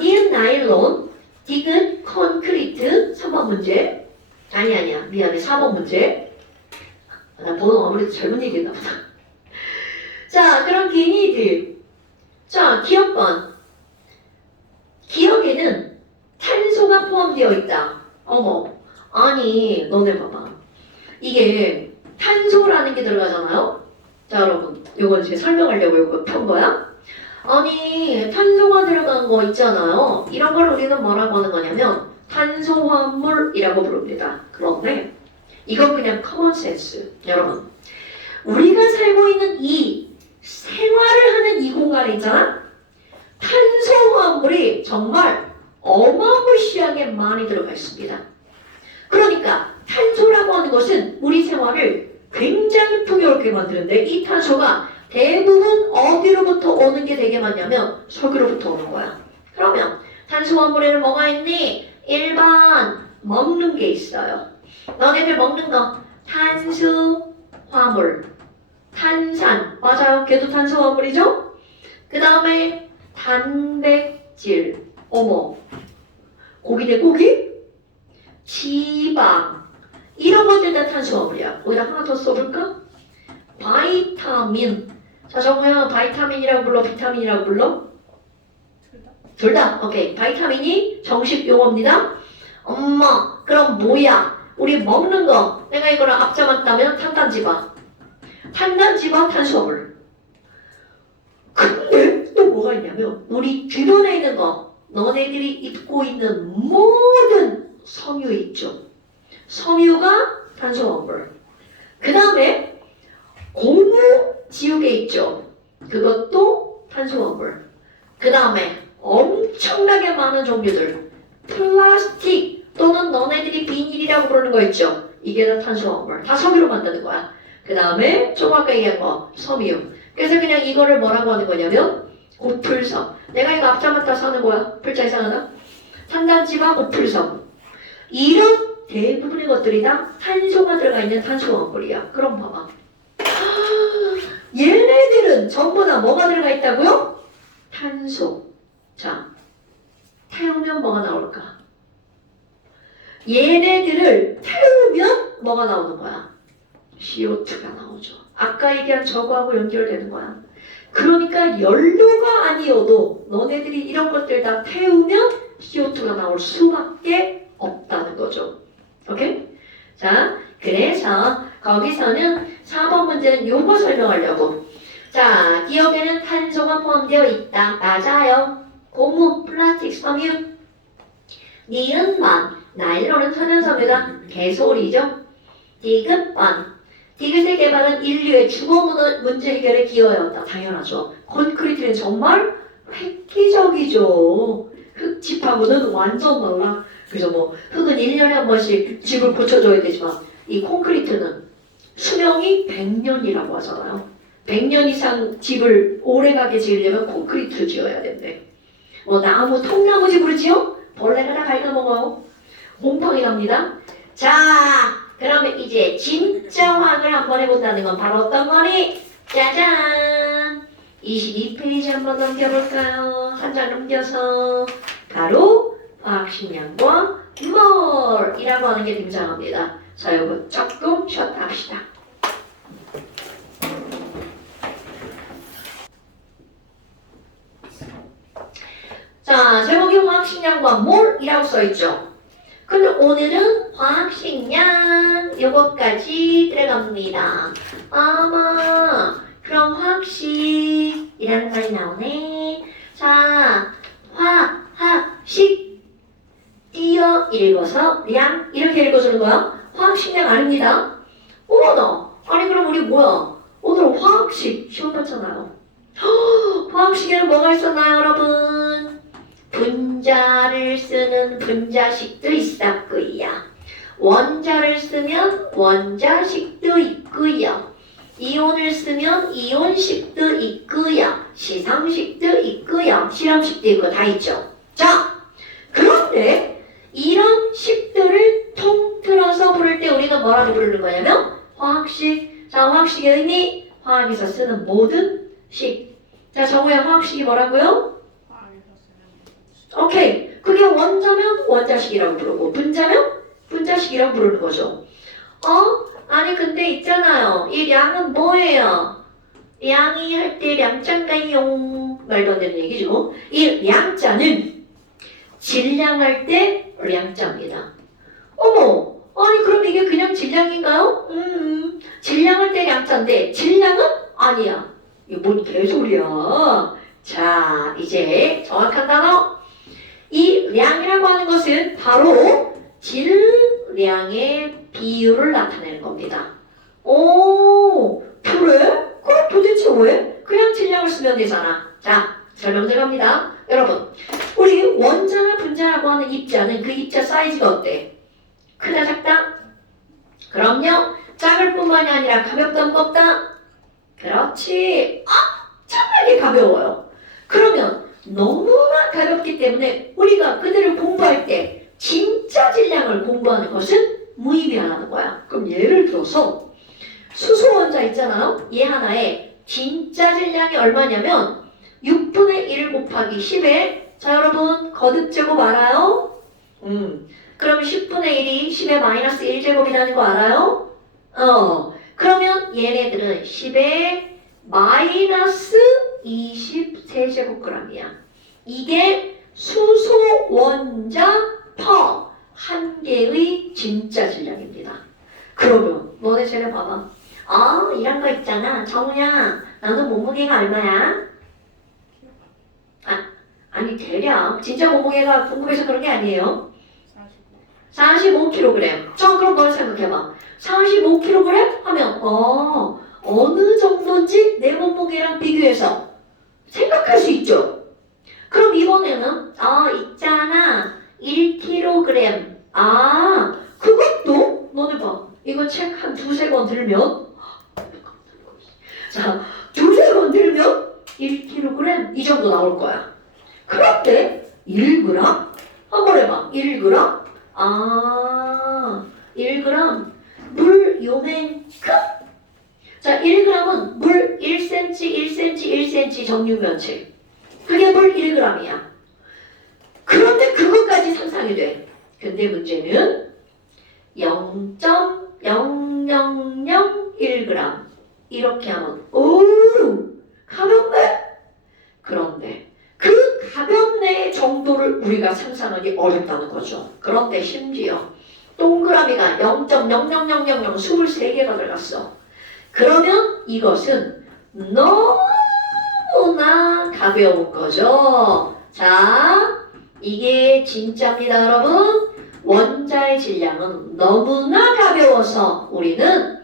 니은 나일론, 디귿 콘크리트 3번 문제. 아니야 미안해 4번 문제. 나 번호 아무래도 잘못 얘기했나 보다. 자, 그럼 need. 자, 기억번. 기억에는 탄소가 포함되어 있다. 어머, 아니, 너네 봐봐. 이게 탄소라는 게 들어가잖아요? 자, 여러분, 이건 제가 설명하려고 이거 편 거야? 아니, 탄소가 들어간 거 있잖아요. 이런 걸 우리는 뭐라고 하는 거냐면 탄소화물이라고 부릅니다. 그런데 이건 그냥 커먼 센스. 여러분, 우리가 살고 있는 이 생활을 하는 이 공간에 있잖아? 탄소화물이 정말 어마무시하게 많이 들어가 있습니다. 그러니까 탄소라고 하는 것은 우리 생활을 굉장히 풍요롭게 만드는데 이 탄소가 대부분 어디로부터 오는 게 되게 많냐면 석유로부터 오는 거야. 그러면 탄수화물에는 뭐가 있니? 1번 먹는 게 있어요. 너네들 먹는 거 탄수화물, 탄산 맞아요. 걔도 탄수화물이죠? 그 다음에 단백질, 어머 고기네 고기? 지방 이런 것들 다 탄수화물이야. 거기다 하나 더 써볼까? 바이타민. 자, 정우야, 바이타민이라고 불러? 비타민이라고 불러? 둘 다. 둘 다. 오케이. 바이타민이 정식 용어입니다. 엄마, 그럼 뭐야? 우리 먹는 거. 내가 이거를 앞잡았다면 탄단지방. 탄단지방 탄수화물. 근데 또 뭐가 있냐면 우리 주변에 있는 거. 너네들이 입고 있는 모든 섬유 있죠. 섬유가 탄수화물. 그 다음에 고무 지우개 있죠. 그것도 탄수화물. 그 다음에 엄청나게 많은 종류들. 플라스틱 또는 너네들이 비닐이라고 부르는 거 있죠. 이게 다 탄수화물. 다 섬유로 만드는 거야. 그 다음에 조금 아까 얘기한 거 섬유. 그래서 그냥 이거를 뭐라고 하는 거냐면 고풀섬. 내가 이거 앞잡았다 사는 거야. 풀자 이상하나? 탄단지방 고풀섬. 이런 대부분의 것들이 다 탄소가 들어가 있는 탄수화물이야. 그럼 봐봐. 얘네들은 전부 다 뭐가 들어가 있다고요? 탄소. 자, 태우면 뭐가 나올까? 얘네들을 태우면 뭐가 나오는 거야? CO2가 나오죠. 아까 얘기한 저거하고 연결되는 거야. 그러니까 연료가 아니어도 너네들이 이런 것들 다 태우면 CO2가 나올 수밖에 없다는 거죠. 오케이? 자, 그래서 거기서는 4번 문제는 요거 설명하려고. 자, 기억에는 탄소가 포함되어 있다. 맞아요. 고무, 플라스틱, 섬유. 니은번, 나일론은 천연섬유다. 개소리죠. 디귿번, 디귿의 개발은 인류의 주거 문제 해결에 기여하였다. 당연하죠. 콘크리트는 정말 획기적이죠. 흙집하고는 완전 달라. 그래서 뭐 흙은 1년에 한 번씩 집을 고쳐줘야 되지만 이 콘크리트는 수명이 100년이라고 하잖아요. 100년 이상 집을 오래가게 지으려면 콘크리트 지어야 된대. 뭐 나무, 통나무 집으로 지어? 벌레가 다 갉아먹어요. 곰팡이 납니다. 자, 그러면 이제 진짜 화학을 한번 해본다는 건 바로 어떤 거니? 짜잔! 22페이지 한번 넘겨볼까요? 한 장 넘겨서 바로 화학식량과 몰이라고 하는 게 등장합니다. 자, 요거 조금 쉬었다 합시다. 자, 제목이 화학식량과 몰이라고 써있죠. 근데 오늘은 화학식량 요거까지 들어갑니다. 아마 그럼 화학식이라는 말이 나오네. 자, 화학식 띄어 읽어서 량 이렇게 읽어주는 거야. 화학식량 아닙니다. 어머나, 아니 그럼 우리 뭐야? 오늘 화학식 시험 봤잖아요. 화학식에는 뭐가 있었나요, 여러분? 분자를 쓰는 분자식도 있었고요. 원자를 쓰면 원자식도 있고요. 이온을 쓰면 이온식도 있고요. 시상식도 있고요. 실험식도 있고 다 있죠. 자, 그런데 이런 식들을 통틀어서 부를 때 우리가 뭐라고 부르는 거냐면 화학식. 자, 화학식의 의미, 화학에서 쓰는 모든 식. 자, 정우야, 화학식이 뭐라고요? 화학에서 쓰는 오케이. 그게 원자면 원자식이라고 부르고 분자면 분자식이라고 부르는 거죠. 아니 근데 있잖아요. 이 량은 뭐예요? 량이 할 때 량자인가요? 말도 안 되는 얘기죠. 이 량자는 질량할 때 량자입니다. 어머, 아니 그럼 이게 그냥 질량인가요? 질량할 때 량자인데 질량은 아니야. 이게 뭔 개소리야. 자, 이제 정확한 단어. 이 량이라고 하는 것은 바로 질량의 비율을 나타내는 겁니다. 오, 그래? 그럼 도대체 왜? 그냥 질량을 쓰면 되잖아. 자, 설명 들어갑니다. 여러분, 우리 원자나 분자라고 하는 입자는 그 입자 사이즈가 어때? 크다 작다? 그럼요. 작을 뿐만이 아니라 가볍다 무겁다? 그렇지. 엄청나게 가벼워요. 그러면 너무나 가볍기 때문에 우리가 그들을 공부할 때 진짜 질량을 공부하는 것은 무의미하다는 거야. 그럼 예를 들어서 수소 원자 있잖아요. 얘 하나에 진짜 질량이 얼마냐면 6분의 1 곱하기 10에 자 여러분 거듭제곱 알아요? 그럼 10분의 1이 10의 마이너스 1제곱이라는 거 알아요? 그러면 얘네들은 10의 마이너스 23제곱g이야. 이게 수소 원자 퍼 한 개의 진짜 질량입니다. 그러면 너네 쟤네 봐봐. 이런 거 있잖아. 정우야, 너는 몸무게가 얼마야? 아니 대략 진짜 몸무게가 궁금해서 그런 게 아니에요. 45kg. 자, 그럼 너네 생각해봐. 45kg 하면 어느 정도인지 내 몸무게랑 비교해서 생각할 수 있죠. 그럼 이번에는 있잖아 1kg. 그것도 너네 봐. 이거 책 한 두세 권 들면 자 두세 권 들면 1kg 이 정도 나올 거야. 그런데 1g? 한번 해봐. 1g? 1g 물 요만큼? 자, 1g은 물 1cm, 1cm, 1cm 정육면체. 그게 물 1g이야. 그런데 그것까지 상상이 돼. 근데 문제는 0.0001g 이렇게 하면 가볍네? 그런데 그 가볍네 정도를 우리가 상상하기 어렵다는 거죠. 그런데 심지어 동그라미가 0.00000 23개가 들어갔어. 그러면 이것은 너무나 가벼운 거죠. 자, 이게 진짜입니다, 여러분. 원자의 질량은 너무나 가벼워서 우리는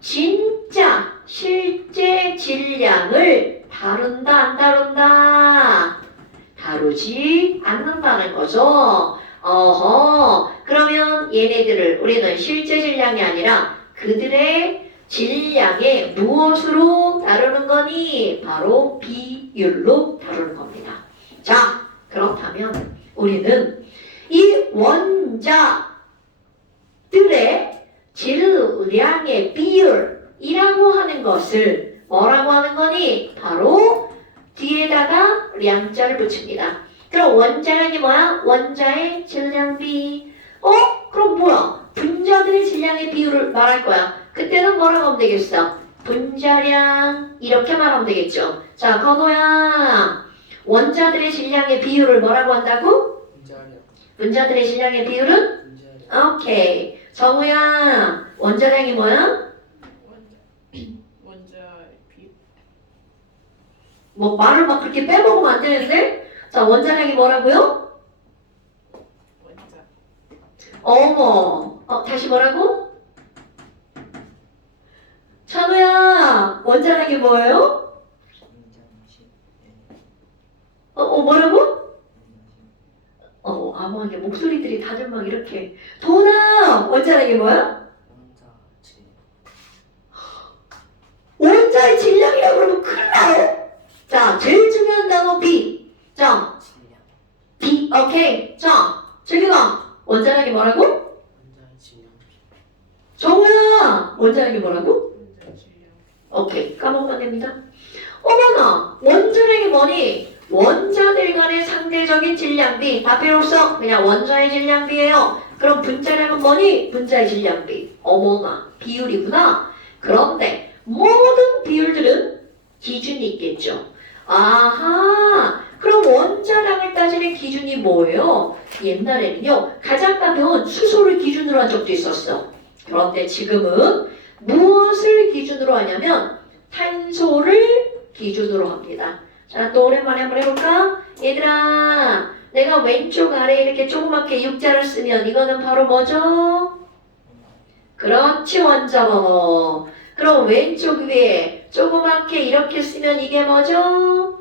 진짜 실제 질량을 다룬다 안 다룬다? 다루지 않는다는 거죠. 그러면 얘네들을 우리는 실제 질량이 아니라 그들의 질량의 무엇으로 다루는 거니? 바로 비율로 다루는 겁니다. 자, 그렇다면 우리는 이 원자들의 질량의 비율이라고 하는 것을 뭐라고 하는 거니? 바로 뒤에다가 량자를 붙입니다. 그럼 원자량이 뭐야? 원자의 질량비. 그럼 뭐야? 분자들의 질량의 비율을 말할 거야. 그때는 뭐라고 하면 되겠어? 분자량 이렇게 말하면 되겠죠. 자, 건호야. 원자들의 질량의 비율을 뭐라고 한다고? 분자들의 질량의 비율은? 오케이. 정우야. 원자량이 뭐야? 원자의 비 뭐 말을 막 그렇게 빼먹으면 안 되는데? 자, 원자량이 뭐라고요? 원자 어머. 다시 뭐라고? 찬우야. 원자량이 뭐예요? 뭐라고? 아무한게 목소리들이 다들 막 이렇게. 도나. 원자량이 뭐야? 원자의 질량이라고 그러면 큰일 나요. 자, 제일 중요한 단어 B. 자, B. 오케이. 자, 재규가 원자량이 뭐라고? 정우야. 원자량이 뭐라고? 원자 질량 오케이. 까먹으면 안 됩니다. 어머나. 원자량이 뭐니? 원자들 간의 상대적인 질량비. 다 필요 없어. 그냥 원자의 질량비예요. 그럼 분자량은 뭐니? 분자의 질량비. 어머나. 비율이구나. 그런데 모든 비율들은 기준이 있겠죠. 아하, 그럼 원자량을 따지는 기준이 뭐예요? 옛날에는요, 가장 가벼운 수소를 기준으로 한 적도 있었어. 그런데 지금은 무엇을 기준으로 하냐면 탄소를 기준으로 합니다. 자, 또 오랜만에 한번 해볼까? 얘들아, 내가 왼쪽 아래에 이렇게 조그맣게 U자를 쓰면 이거는 바로 뭐죠? 그렇지, 원자번호. 그럼 왼쪽 위에 조그맣게 이렇게 쓰면 이게 뭐죠?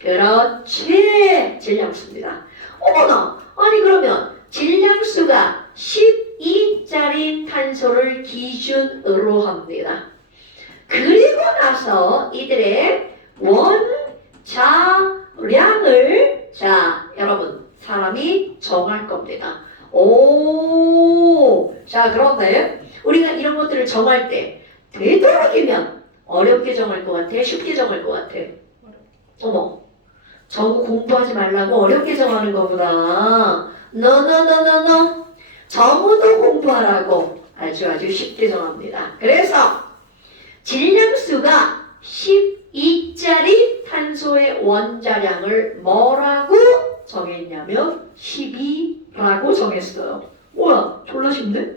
그렇지, 질량수입니다. 어머나, 아니 그러면 질량수가 12짜리 탄소를 기준으로 합니다. 그리고 나서 이들의 원자량을 자, 여러분 사람이 정할 겁니다. 오, 자 그런데 우리가 이런 것들을 정할 때 되도록이면 어렵게 정할 것 같아? 쉽게 정할 것 같아? 어머, 저거 공부하지 말라고 어렵게 정하는 거구나. No. 저무도 공부하라고 아주 쉽게 정합니다. 그래서 질량수가 12짜리 탄소의 원자량을 뭐라고 정했냐면 12라고 정했어요. 우와, 졸라 쉽네?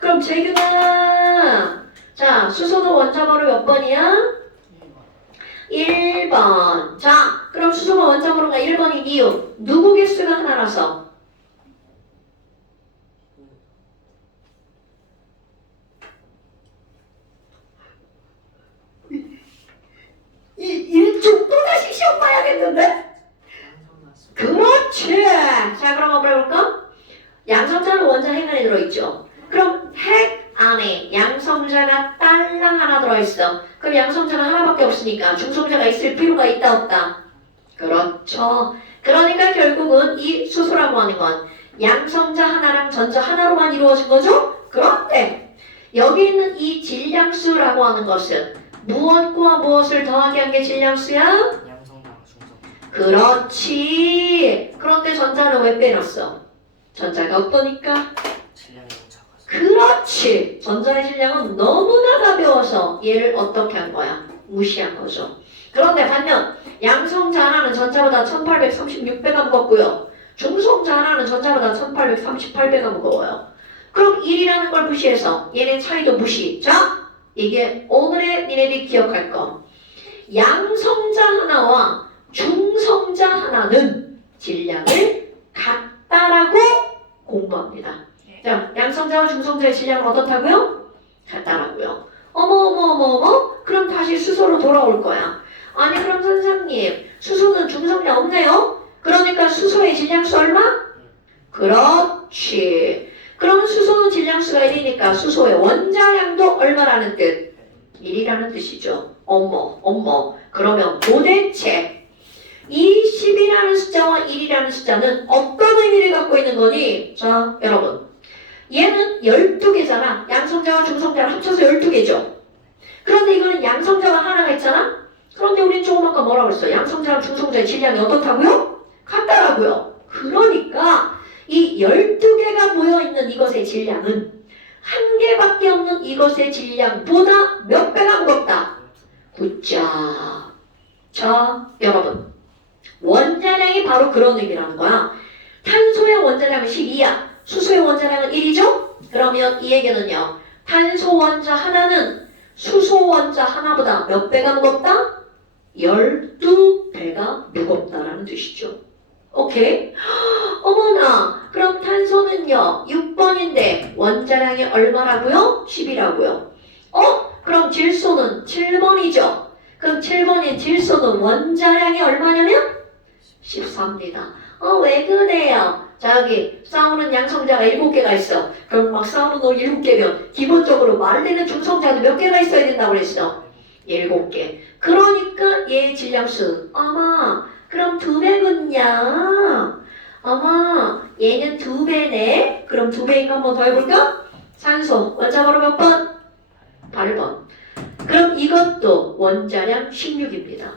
그럼 재균아, 자, 수소는 원자번호 몇 번이야? 1번. 자, 그럼 수소가 원자번호가 1번인 이유 누구 개수가 하나라서? 이쪽 또다시 시험 봐야겠는데? 그렇지. 자, 그럼 한번 해볼까? 양성자는 원자 핵 안에 들어있죠. 그럼 핵 안에 양성자가 딸랑 하나 들어있어. 그럼 양성자가 하나밖에 없으니까 중성자가 있을 필요가 있다 없다? 그렇죠. 그러니까 결국은 이 수소라고 하는 건 양성자 하나랑 전자 하나로만 이루어진 거죠? 그런데 여기 있는 이 질량수라고 하는 것은 무엇과 무엇을 더하게 한 게 질량수야? 양성장 중성. 그렇지. 그런데 전자는 왜 빼놨어? 전자가 없더니까? 질량이 너무 작아서. 그렇지. 전자의 질량은 너무나 가벼워서 얘를 어떻게 한 거야? 무시한 거죠. 그런데 반면 양성자 하나는 전자보다 1836배가 무겁고요. 중성자 하나는 전자보다 1838배가 무거워요. 그럼 1이라는 걸 무시해서 얘네 차이도 무시. 자, 이게 오늘의 니네들이 기억할 거. 양성자 하나와 중성자 하나는 질량을 같다라고 공부합니다. 자, 양성자와 중성자의 질량은 어떻다고요? 같다라고요. 어머. 그럼 다시 수소로 돌아올 거야. 아니 그럼 선생님, 수소는 중성자 없네요? 그러니까 수소의 질량수 얼마? 그렇지. 그럼 수소는 질량수가 1이니까 수소의 원자량도 얼마라는 뜻? 1이라는 뜻이죠. 어머. 그러면 도대체 이 10이라는 숫자와 1이라는 숫자는 어떤 의미를 갖고 있는 거니? 자, 여러분. 얘는 12개잖아. 양성자와 중성자를 합쳐서 12개죠. 그런데 이거는 양성자가 하나가 있잖아? 그런데 우린 조금 아까 뭐라고 했어? 양성자랑 중성자의 질량이 어떻다고요? 같다라고요. 그러니까 이 12개가 모여있는 이것의 질량은 한 개밖에 없는 이것의 질량보다 몇 배가 무겁다? 굿자. 자, 여러분. 원자량이 바로 그런 의미라는 거야. 탄소의 원자량은 12야. 수소의 원자량은 1이죠? 그러면 이 얘기는요. 탄소 원자 하나는 수소 원자 하나보다 몇 배가 무겁다? 12배가 무겁다라는 뜻이죠. 오케이? 어머나, 그럼 탄소는요 6번인데 원자량이 얼마라고요? 10이라고요. 그럼 질소는 7번이죠. 그럼 7번인 질소는 원자량이 얼마냐면 14입니다. 왜 그래요? 자, 여기 싸우는 양성자가 7개가 있어. 그럼 막 싸우는 놈 7개면 기본적으로 말리는 중성자도 몇 개가 있어야 된다고 그랬어? 7개. 그러니까 얘의 질량수 아마 그럼 2배군요. 어머, 얘는 2배네. 그럼 2배인가 한번 더 해볼까? 산소 원자번호 몇 번? 8번. 그럼 이것도 원자량 16입니다.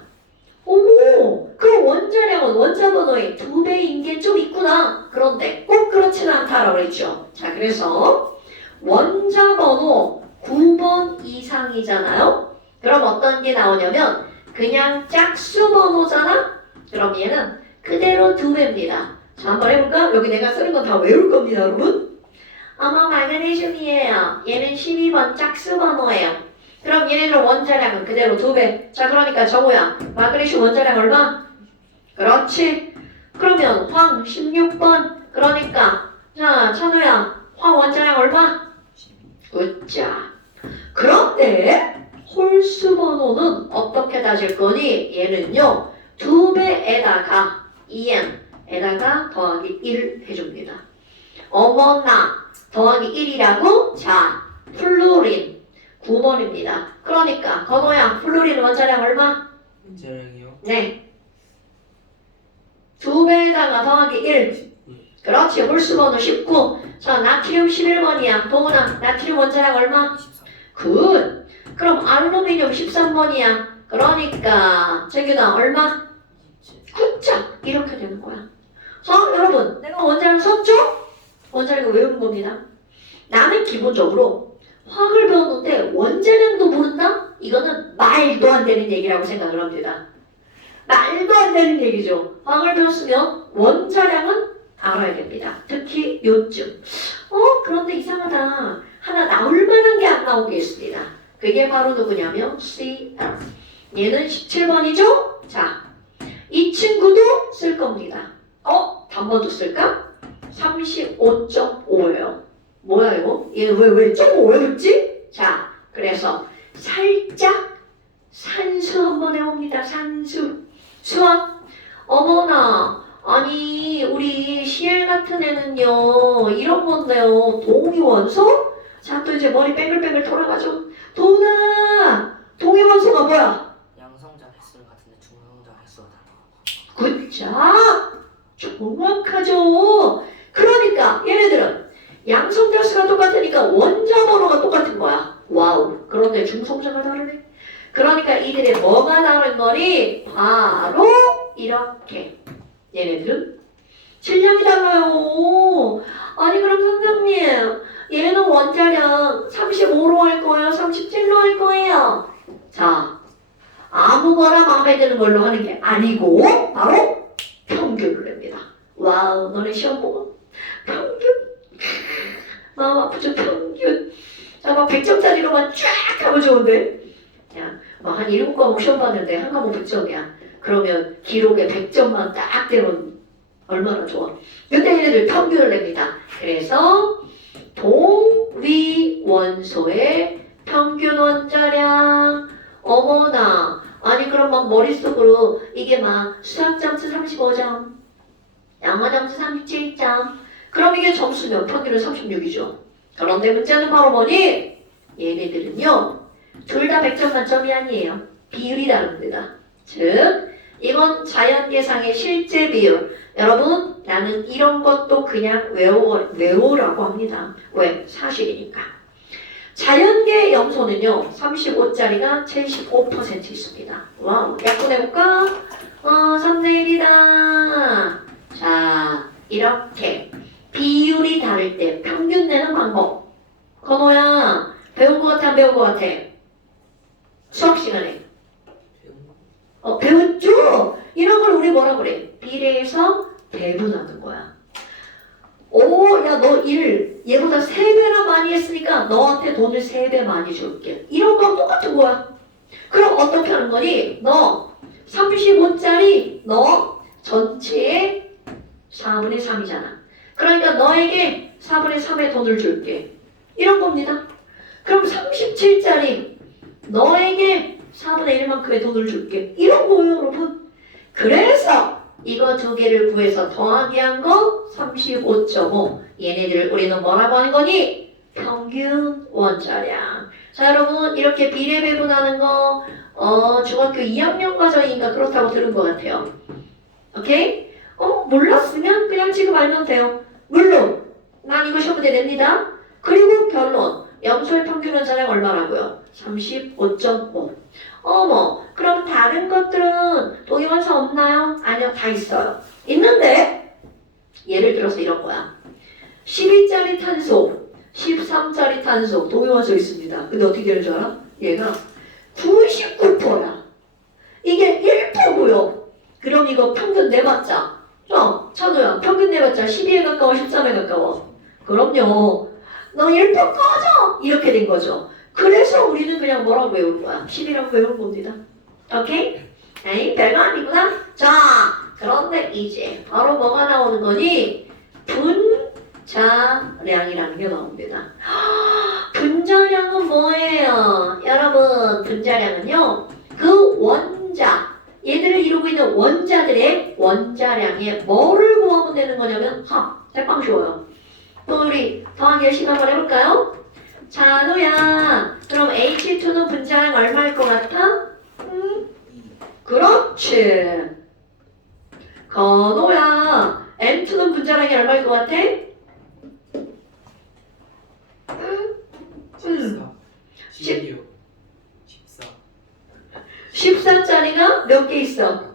어머, 그럼 원자량은 원자번호의 2배인 게 좀 있구나. 그런데 꼭 그렇지는 않다라고 그랬죠. 자, 그래서 원자번호 9번 이상이잖아요. 그럼 어떤 게 나오냐면 그냥 짝수 번호잖아? 그럼 얘는 그대로 2배입니다. 자, 한번 해볼까? 여기 내가 쓰는 건 다 외울 겁니다, 여러분. 어머, 마그네슘이에요. 얘는 12번 짝수 번호예요. 그럼 얘네들 원자량은 그대로 2배. 자, 그러니까 정우야, 마그네슘 원자량 얼마? 그렇지. 그러면 황 16번. 그러니까 자, 찬우야, 황 원자량 얼마? 12. 굿자. 그런데 홀수 번호는 어떻게 다질 거니? 얘는요 2배에다가 EM에다가 더하기 1 해줍니다. 어머나 더하기 1이라고? 자, 플루린 9번입니다. 그러니까 건호야, 플루린 원자량 얼마? 원자량이요? 네. 2배에다가 더하기 1. 그렇지. 홀수 번호 19. 자, 나트륨 11번이야. 동훈아, 나트륨 원자량 얼마? 23. 굿. 그럼 알루미늄 13번이야. 그러니까 재규나 얼마? 27. 9점. 이렇게 되는 거야. 자, 여러분, 내가 원자량 썼죠? 원자량을 외우는 겁니다. 나는 기본적으로 화학을 배웠는데 원자량도 모른다? 이거는 말도 안 되는 얘기라고 생각을 합니다. 말도 안 되는 얘기죠. 화학을 배웠으면 원자량은 알아야 됩니다. 특히 요즘. 그런데 이상하다. 하나 나올 만한 게 안 나온 게 있습니다. 그게 바로 누구냐면 CL. 얘는 17번이죠? 자, 이 친구도 쓸 겁니다. 단번도 쓸까? 35.5예요. 뭐야 이거? 얘는 왜 0.5 외웠지? 자, 그래서 살짝 산수 한번 해봅니다. 산수. 수학. 어머나. 아니 우리 CL 같은 애는요 이런 건데요. 동위원소? 자, 또 이제 머리 뱅글뱅글 돌아가죠. 도훈아, 동위원소가 뭐야? 양성자 횟수를 같은데 중성자 횟수가 달라. 굿자. 정확하죠. 그러니까 얘네들은 양성자 수가 똑같으니까 원자 번호가 똑같은 거야. 와우. 그런데 중성자가 다르네. 그러니까 이들의 뭐가 다른 거니? 바로 이렇게. 얘네들은 질량이 달라요. 아니 그럼 선생님, 얘는 원자량 35로 할 거예요? 37로 할 거예요? 자, 아무거나 마음에 드는 걸로 하는 게 아니고 바로 평균을 냅니다. 와우, 너네 시험 보고 평균? 마음 아프죠, 평균. 자, 막 100점짜리로만 쫙 하면 좋은데, 야, 막 한 7과목 시험 봤는데 한 과목 100점이야. 그러면 기록에 100점만 딱 되면 얼마나 좋아. 근데 얘네들 평균을 냅니다. 그래서 동위원소의 평균 원자량. 어머나. 아니 그럼 막 머릿속으로 이게 막 수학 점수 35점, 영어 점수 37점. 그럼 이게 점수면 평균은 36이죠. 그런데 문제는 바로 뭐니? 얘네들은요 둘 다 100점 만점이 아니에요. 비율이 다릅니다. 즉 이건 자연계상의 실제 비율. 여러분, 나는 이런 것도 그냥 외우라고 합니다. 왜? 사실이니까. 자연계 염소는요 35짜리가 75% 있습니다. 와우. 약분해볼까? 3대 1이다. 자, 이렇게 비율이 다를 때 평균 내는 방법. 건호야, 배운 것 같아 안 배운 것 같아? 수학 시간에 배웠죠? 이런 걸 우리 뭐라 그래? 비례해서 배분하는 거야. 야, 너 일 얘보다 3배나 많이 했으니까 너한테 돈을 3배 많이 줄게. 이런 거 똑같은 거야. 그럼 어떻게 하는 거니? 너 35짜리 너 전체의 4분의 3이잖아. 그러니까 너에게 4분의 3의 돈을 줄게. 이런 겁니다. 그럼 37짜리 너에게 4분의 1만큼의 돈을 줄게. 이런 거예요, 여러분. 그래서 이거 두 개를 구해서 더하기 한 거 35.5. 얘네들을 우리는 뭐라고 하는 거니? 평균 원자량. 자, 여러분 이렇게 비례 배분하는 거 중학교 2학년 과정인가 그렇다고 들은 것 같아요. 오케이? 몰랐으면 그냥 지금 알면 돼요. 물론 난 이거 시험 문제 냅니다. 그리고 결론. 염소의 평균 원자량 얼마라고요? 35.5. 어머, 그럼 다른 것들은 동위원소 없나요? 아니요, 다 있어요. 있는데 예를 들어서 이런 거야. 12짜리 탄소, 13짜리 탄소 동위원소 있습니다. 근데 어떻게 되는 줄 알아? 얘가 99%야. 이게 1%고요. 그럼 이거 평균 내봤자 찬우야 평균 내봤자 12에 가까워 13에 가까워. 그럼요. 너 1% 꺼져! 이렇게 된 거죠. 그래서 우리는 그냥 뭐라고 외울 거야? 10이라고 외울 겁니다. 오케이? 에이 별거 아니구나. 자 그런데 이제 바로 뭐가 나오는 거니? 분자량이라는 게 나옵니다. 분자량은 뭐예요? 여러분 분자량은요 그 원자 얘들을 이루고 있는 원자들의 원자량에 뭐를 구하면 되는 거냐면 대빵 쉬워요. 또 우리 더하기 열심히 한번 해볼까요? 찬우야 그럼 H2는 분자량 얼마일 것 같아? 그렇지. 건호야 M2는 분자량이 얼마일 것 같아? 14 16 14 14짜리가 몇 개 있어?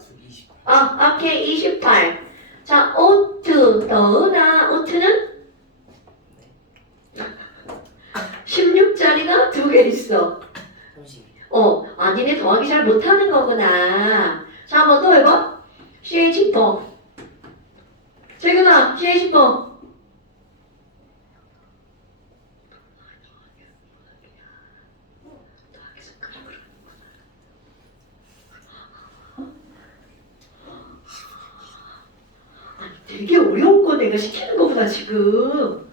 28 오케이 28. 자 O2 더나 O2는 16짜리가 2개 있어. 32 니네 더하기 잘 못하는 거구나. 자, 한 번 더 해봐. CH4. 재근아, CH4. 아니, 되게 어려운 거 내가 시키는 거보다 지금.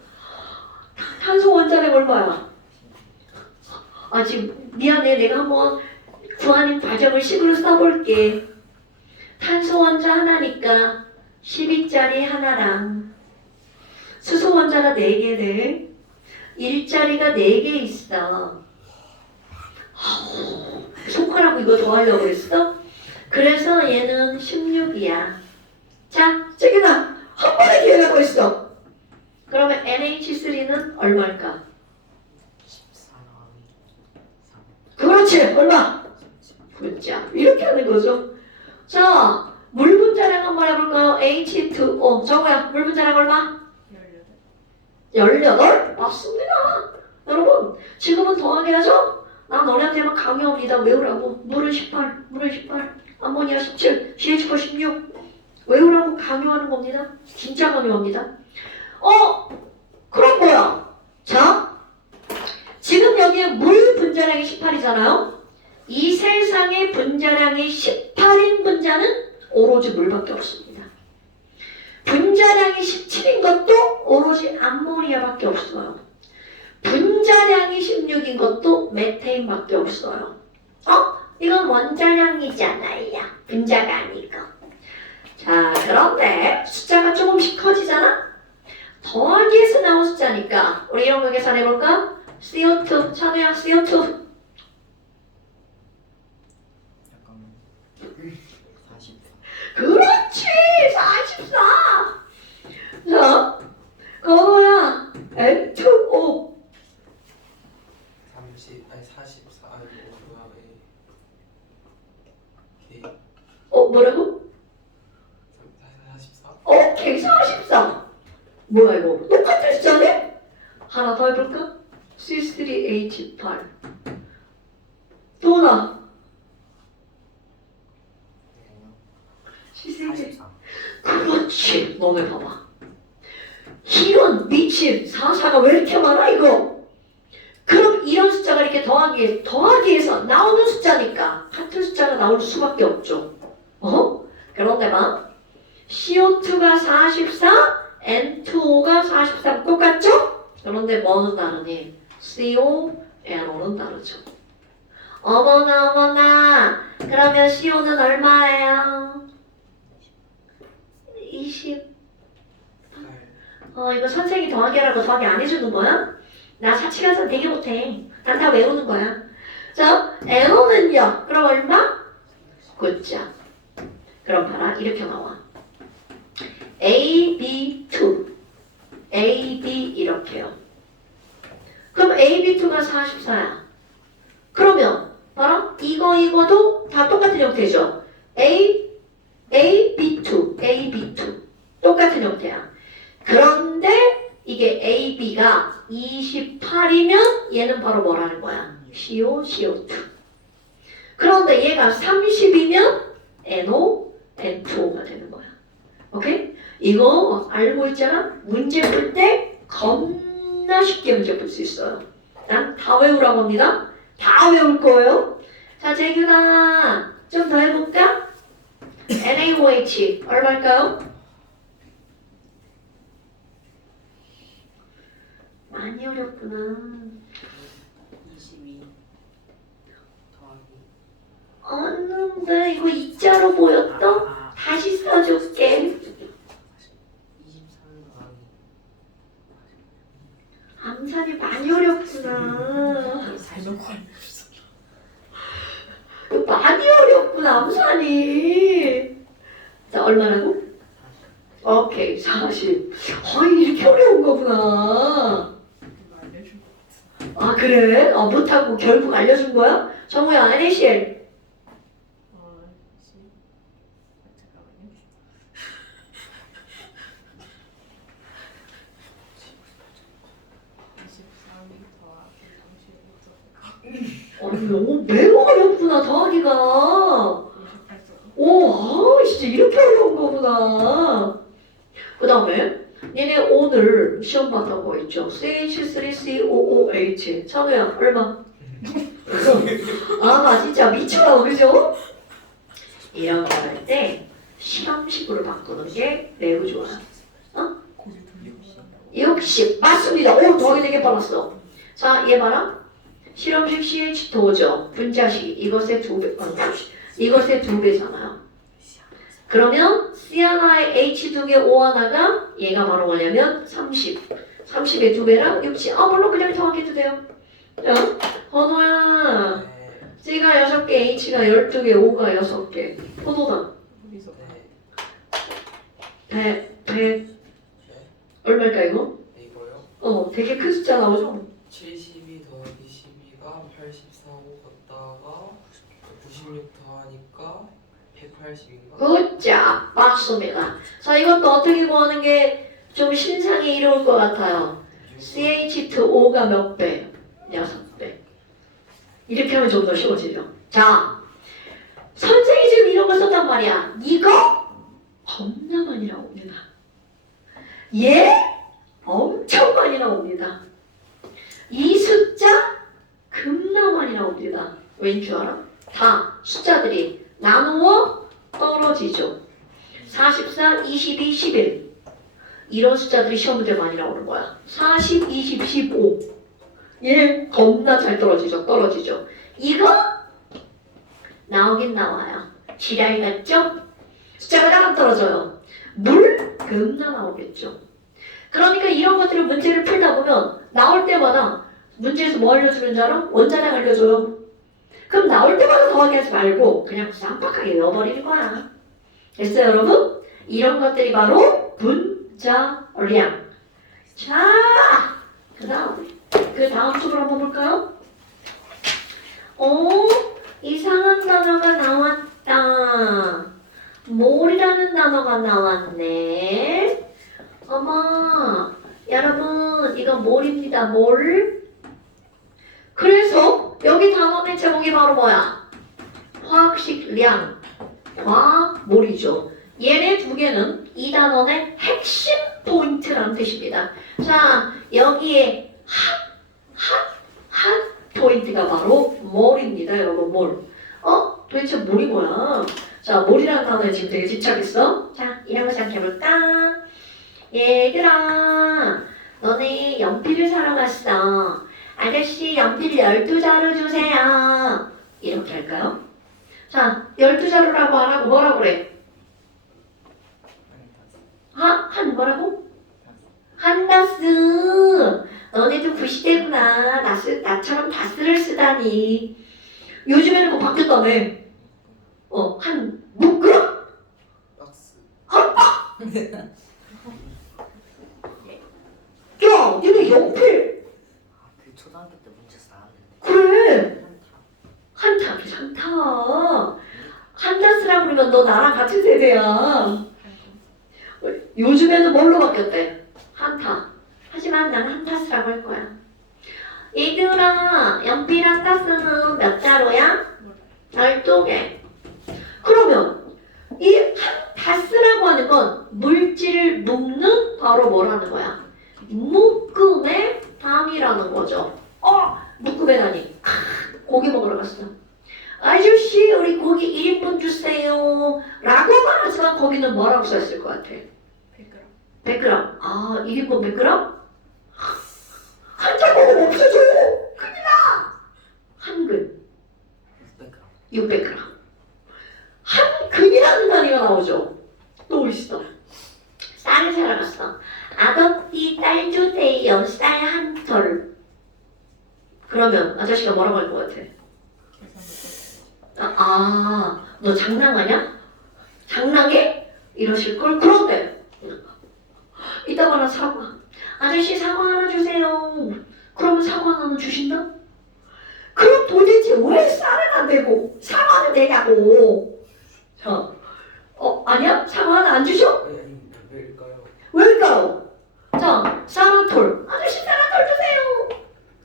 탄소 원자량 얼마야? 지금 미안해. 내가 한번 구하는 과정을 식으로 써볼게. 탄소 원자 하나니까 12짜리 하나랑 수소 원자가 4개를 1짜리가 4개 있어. 손가락 이거 더하려고 그랬어? 그래서 얘는 16이야. 자, 재균아 한 번에 기억하고 있어. 그러면 NH3는 얼마일까? 14 그렇지. 얼마? 분자. 이렇게 하는 거죠. 자, 물 분자량 한번 해볼까요? H2O. 정우야, 물 분자량 얼마? 18? 맞습니다. 여러분, 지금은 더하기 하죠? 나 너네한테만 강요합니다. 외우라고. 물은 18, 물은 18, 암모니아 17, CH4 16. 외우라고 강요하는 겁니다. 진짜 강요합니다. 그럼 뭐야? 자, 지금 여기에 물 분자량이 18이잖아요? 이 세상의 분자량이 18인 분자는 오로지 물밖에 없습니다. 분자량이 17인 것도 오로지 암모니아밖에 없어요. 분자량이 16인 것도 메테인밖에 없어요. 이건 원자량이잖아요. 분자가 아니고. 자, 그런데 숫자가 조금씩 커지잖아? 더하기에서 나온 숫자니까 우리 이런 거 계산해볼까? CO2, 찬우야 CO2 잠깐만 44 그렇지 44. 자 건호야 N2O 30 아니 44 아니 뭐야 K 뭐라고? 44 오케이 44. 뭐야 이거 똑같은 숫자네? 하나 더 해볼까? C3H8 또나 C3H 44 그렇지. 너네 봐봐. 이런 미친 44가 왜 이렇게 많아 이거? 그럼 이런 숫자가 이렇게 더하기에서 나오는 숫자니까 같은 숫자가 나올 수밖에 없죠. 그런데 봐. CO2가 44, N2O가 43 똑같죠? 그런데 뭐는 다르니? CO, NO는 다르죠. 어머나 그러면 CO는 얼마예요? 20. 이거 선생이 더하기 하라고 더하기 안 해주는 거야? 나 사치가서 되게 못해. 난 다 외우는 거야. 자, NO는요. 그럼 얼마? 9자. 그럼 봐라. 이렇게 나와. AB2. AB 이렇게요. 그럼 AB2가 44야. 그러면 봐라. 이거도 다 똑같은 형태죠. AB2. AB2. 똑같은 형태야. 그런데 이게 AB가 28이면 얘는 바로 뭐라는 거야? CO, CO2. 그런데 얘가 30이면 NO, N2O가 되는 거야. 오케이? 이거 알고 있잖아? 문제 풀 때 겁나 쉽게 문제 풀 수 있어요. 난 다 외우라고 합니다. 다 외울 거예요. 자, 재균아, 좀 더 해볼까? NaOH 얼마일까요? 많이 어렵구나. 22 더하기 없는데 이거 이자로 보였어? 다시 써줄게. 23 더하기 암산이 많이 어렵구나. 대놓고 알려줬어. 많이 어렵구나, 암산이. 자, 얼마라고? 오케이, 40. 이렇게 어려운 거구나. 이거 알려준 거 같아. 아, 그래? 못하고 결국 알려준 거야? 정우야, NaCl. 잠깐만요. 23이 더하기 35. 너무 매우 어렵구나, 더하기가. 58점. 오, 진짜 이렇게 어려운 거구나. 그 다음에 얘네 오늘 시험 봤던 거 있죠? CH3COOH. 찬우야, 얼마? 아, 진짜 미쳐요, 그죠? 이런 거 할 때 실험식으로 바꾸는 게 매우 좋아. 고개 돌리고 60, 맞습니다. 오, 더하기 되게 빨랐어. 자, 얘 봐라. 실험식 CH2죠. 분자식. 이것의 2배. 이것의 2배잖아요. 그러면 C 하나에 H 2개 O 하나가 얘가 바로 뭐냐면 30. 30의 2배랑 60. 물론 그냥 정확히 해도 돼요. 자, 번호야. 네. C가 6개, H가 12개, O가 6개. 포도당. 거기서 네. 100. 얼마일까 이거? 이거요? 되게 큰 숫자 나오죠? 72 더하기 12가 84고 걷다가 96 더하니까 180인가? 굿자 맞습니다. 자, 이것도 어떻게 구하는 게 좀 신상이 이로울 것 같아요. CH2O가 몇 배? 6배. 이렇게 하면 좀 더 쉬워지죠. 자, 선생이 지금 이런 거 썼단 말이야. 이거 겁나 많이 나옵니다. 얘 엄청 많이 나옵니다. 이 숫자 겁나 많이 나옵니다. 왠 줄 알아? 다 숫자들이 나누어 떨어지죠. 44, 22, 11 이런 숫자들이 시험 문제 많이 나오는 거야. 40, 20, 15 얘 겁나 잘 떨어지죠. 이거 나오긴 나와요. 지랄 같죠? 숫자가 조금 떨어져요. 물 겁나 나오겠죠. 그러니까 이런 것들을 문제를 풀다 보면 나올 때마다 문제에서 뭐 알려주는 줄 알아? 원자량 알려줘요. 그럼 나올 때마다 더하기 하지 말고 그냥 쌈박하게 외워버리는 거야. 됐어요, 여러분? 이런 것들이 바로 분자량. 자, 그 다음 쪽으로 한번 볼까요? 이상한 단어가 나왔다. 몰이라는 단어가 나왔네. 어머, 여러분, 이거 몰입니다, 몰. 그래서 여기 단원의 제목이 바로 뭐야? 화학식량, 화몰이죠. 얘네 두 개는 이 단원의 핵심 포인트라는 뜻입니다. 자, 여기에 핫 포인트가 바로 몰입니다, 여러분, 몰. 도대체 몰이 뭐야? 자, 몰이라는 단어에 지금 되게 집착했어. 자, 이런 거 시작해볼까? 얘들아, 너네 연필을 사러 갔어. 아저씨 연필 12자루 주세요. 이렇게 할까요? 자, 12자루라고 안 하고 뭐라고 그래? 한 뭐라고? 한 다스. 너네도 구시대구나. 나처럼 다스를 쓰다니. 요즘에는 뭐 바뀌었다며. 한 묶음? 박스. 야, 니네 연필. 그 초등학교 때 문제에서 나왔는데 그래. 한타. 한다스라고 그러면 너 나랑 같은 세대야. 요즘에는 뭘로 바뀌었대? 한타. 하지만 난 한타스라고 할 거야. 얘들아, 연필 한타스는 몇 자루야? 알동에. 그러면 이 한 다스라고 하는 건 물질을 묶는 바로 뭐라는 거야? 묶음의 단위라는 거죠. 묶음의 단위. 고기 먹으러 갔어. 아저씨 우리 고기 1인분 주세요 라고 말하지만 거기는 뭐라고 써있을 것 같아? 100g. 100g. 1인분 100g? 한 장 먹으면 없어져요. 큰일 나. 한 근 600g. 600g. 한 근이라는 단위가 나오죠. 또 있어. 쌀을 사러 갔어. 아버지 쌀 주세요. 쌀 한 털. 그러면 아저씨가 뭐라고 할 것 같아? 너 장난하냐? 장난해? 이러실 걸. 그런데 이따가 나 사과. 아저씨 사과 하나 주세요. 그러면 사과 하나는 주신다? 그럼 도대체 왜 쌀은 안 되고 사과는 되냐고. 자, 아니야? 사과 하나 안 주셔? 아니 왜일까요? 왜일까요? 자, 쌀한톨. 아저씨 쌀한톨 주세요.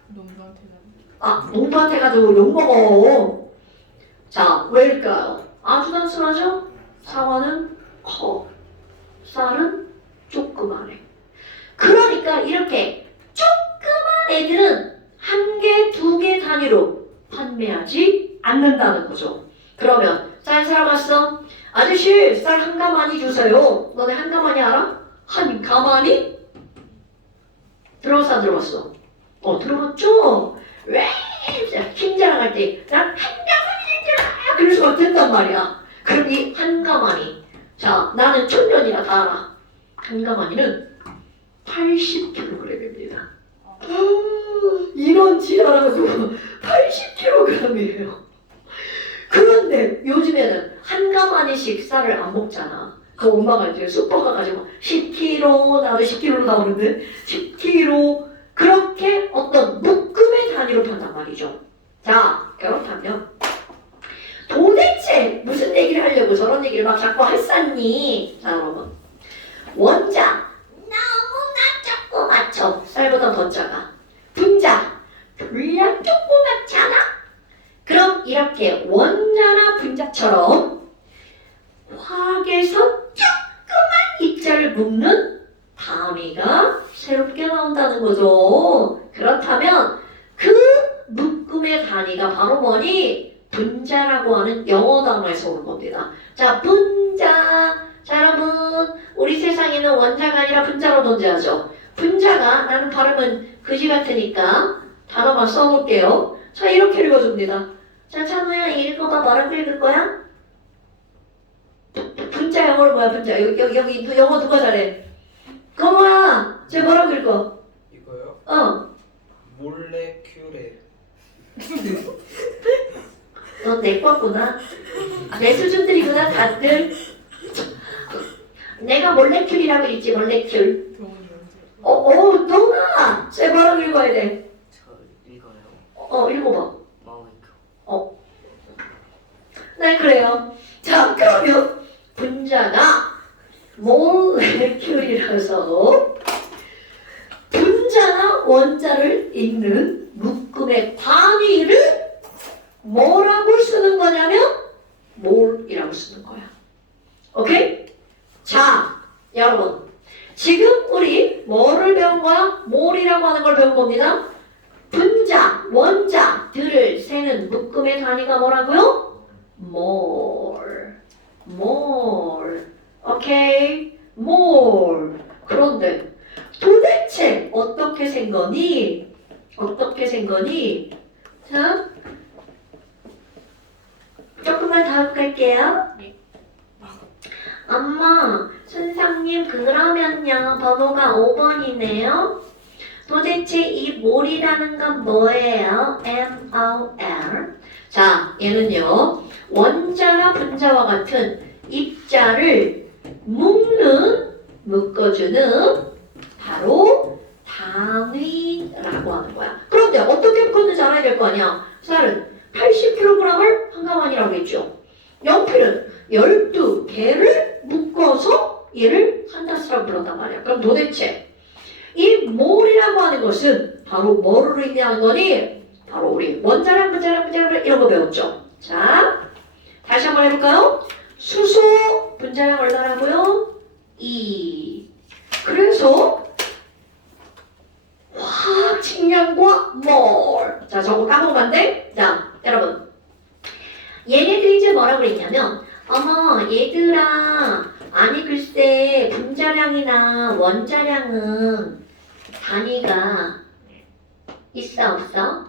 농부한테 가는. 농부한테 가지고 욕먹어. 자, 왜일까요? 아주 단순하죠? 사과는 커. 쌀은 조그마해. 그러니까 이렇게 조그만 애들은 한 개, 두 개 단위로 판매하지 않는다는 거죠. 그러면 쌀 사러 갔어. 아저씨 쌀 한 가마니 주세요. 너네 한 가마니 알아? 한 가마니? 들어봤어 안 들어봤어? 들어봤죠? 왜 힘 자랑할 때 난 한 가마니잖아 그럴 수가 된단 말이야. 그럼 이 한 가마니, 자 나는 천년이라 다 알아. 한 가마니는 80kg입니다. 이런 지랄하고 80kg이에요. 그런데 요즘에는 한 가마니씩 쌀을 안 먹잖아. 그 엄마가 이제 슈퍼 가가지고 10kg, 나도 10kg로 나오는데 10kg 그렇게 어떤 묶음의 단위로 판단 말이죠. 자, 그렇다면 도대체 무슨 얘기를 하려고 저런 얘기를 막 자꾸 했었니? 자, 여러분. 원자 너무나 조그맣죠. 쌀보다 더 작아. 분자 분량 조그맣잖아. 그럼 이렇게 원자나 분자처럼 화학에서 조그만 입자를 묶는 단위가 새롭게 나온다는 거죠. 그렇다면 그 묶음의 단위가 바로 뭐니? 분자라고 하는 영어 단어에서 오는 겁니다. 자, 분자. 자, 여러분, 우리 세상에는 원자가 아니라 분자로 존재하죠. 분자가, 나는 발음은 그지 같으니까 단어만 써볼게요. 자, 이렇게 읽어줍니다. 자, 찬우야, 읽어봐. 뭐라고 읽을 거야? 분자 영어로 뭐야, 분자. 여기 영어 누가 잘해? 거모야, 쟤 뭐라고 읽어? 이거요? 몰레큘레. 넌 내 거구나. 내 수준들이구나, 다들. 내가 몰레큘이라고 읽지, 몰레큘. 병원이 언제? 너나! 쟤 뭐라고 읽어야 돼? 저 읽어요. 읽어봐. 마우이크. 네, 그래요. 자, 그러면 분자가 몰레큘이라서 분자나 원자를 읽는 묶음의 단위를 뭐라고 쓰는 거냐면 몰이라고 쓰는 거야. 오케이? 자, 여러분. 지금 우리 뭐를 배운 거야? 몰이라고 하는 걸 배운 겁니다. 분자, 원자들을 세는 묶음의 단위가 뭐라고요? 몰. 오케이? 몰. 그런데 도대체 어떻게 센 거니? 자, 조금만 다음 갈게요. 네. 엄마, 선생님 그러면요 번호가 5번이네요. 도대체 이 몰이라는 건 뭐예요? MOL. 자, 얘는요 원자나 분자와 같은 입자를 묶어주는 바로 단위라고 하는 거야. 그런데 어떻게 묶었는지 알아야 될 거 아니야. 쌀은 80kg을 한 가만이라고 했죠. 연필은 12개를 묶어서 얘를 한 다스라고 불렀단 말이야. 그럼 도대체 이 몰이라고 하는 것은 바로 뭐를 의미하는 거니? 바로 우리 원자랑 분자랑 이런 거 배웠죠. 자, 다시 한번 해볼까요? 수소 분자량 얼마라고요? 2. 그래서 화학 식량과 몰. 자, 저거 까먹었는데. 자, 여러분. 얘네들이 이제 뭐라고 그랬냐면, 어머, 얘들아, 아니 글쎄 분자량이나 원자량은 단위가 있어 없어?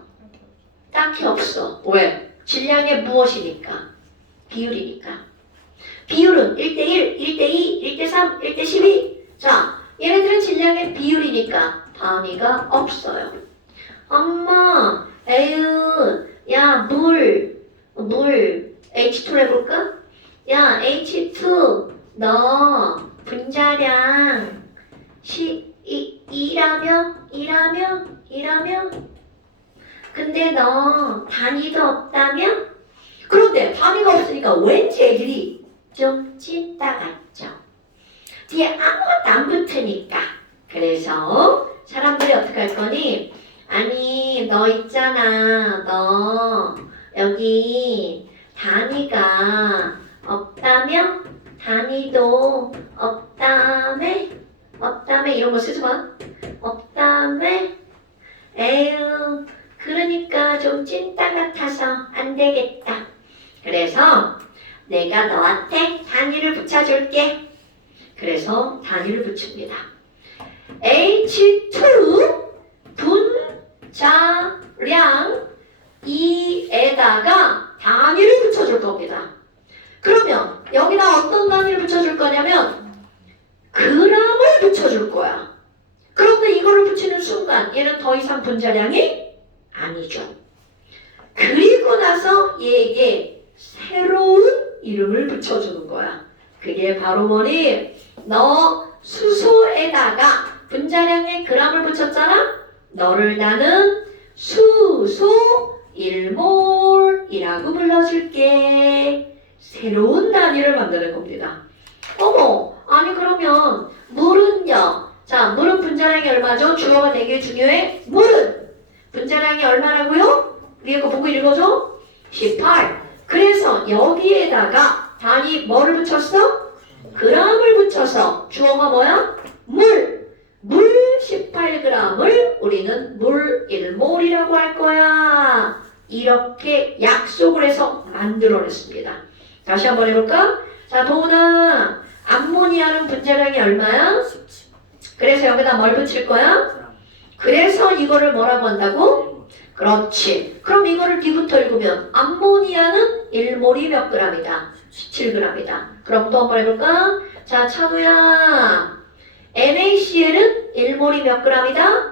딱히 없어. 왜? 질량의 무엇이니까? 비율이니까. 비율은 1대1, 1대2, 1대3, 1대12. 자, 얘네들은 질량의 비율이니까 단위가 없어요. 엄마, 에휴, 야, 물, H2로 해볼까? 야, H2, 너 분자량 2라며? 근데 너 단위도 없다며? 그런데 단위가 없으니까 왠지 애들이 좀 찐따 같죠? 뒤에 아무것도 안 붙으니까. 그래서 사람들이 어떻게 할 거니? 아니, 너 있잖아. 너 여기 단위가 없다며? 단위도 없다며? 이런 거 쓰지 마. 없다며? 에휴, 그러니까 좀 찐따 같아서 안 되겠다. 그래서 내가 너한테 단위를 붙여줄게. 그래서 단위를 붙입니다. H2 분자량 2에다가 단위를 붙여줄 겁니다. 그러면 여기다 어떤 단위를 붙여줄 거냐면 그램을 붙여줄 거야. 그런데 이거를 붙이는 순간 얘는 더 이상 분자량이 아니죠. 그리고 나서 얘에게 새로운 이름을 붙여주는 거야. 그게 바로 뭐니? 너 수소에다가 분자량의 그램을 붙였잖아? 너를 나는 수소 1몰이라고 불러줄게. 새로운 단위를 만드는 겁니다. 어머, 아니 그러면 물은요? 자, 물은 분자량이 얼마죠? 주어가 되게 중요해. 물은 분자량이 얼마라고요? 위에 거 보고 읽어줘. 18. 그래서 여기에다가 단위 뭐를 붙였어? 그램을 붙여서 주어가 뭐야? 물 18g을 우리는 물 1몰이라고 할 거야. 이렇게 약속을 해서 만들어냈습니다. 다시 한번 해볼까? 자, 도훈아, 암모니아는 분자량이 얼마야? 17g. 그래서 여기다 뭘 붙일 거야? 그래서 이거를 뭐라고 한다고? 그렇지. 그럼 이거를 뒤부터 읽으면 암모니아는 1몰이 몇 g이다? 17g이다. 그럼 또 한번 해볼까? 자, 찬우야, NaCl은 1몰이 몇 g이다?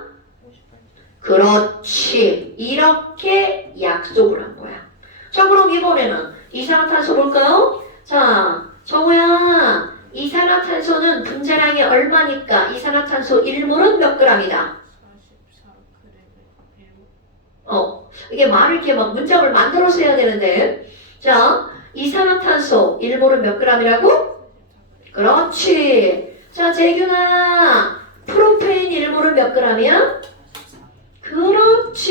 그렇지. 이렇게 약속을 한 거야. 자, 그럼 이번에는 이산화탄소 볼까요? 자, 정우야, 이산화탄소는 분자량이 얼마니까 이산화탄소 1몰은 몇 g이다? 44g. 이게 말을 이렇게 막 문장을 만들어서 해야 되는데. 자, 이산화탄소 1몰은 몇 g이라고? 그렇지. 자, 재균아, 프로페인 1몰은 몇 g이야? 그렇지.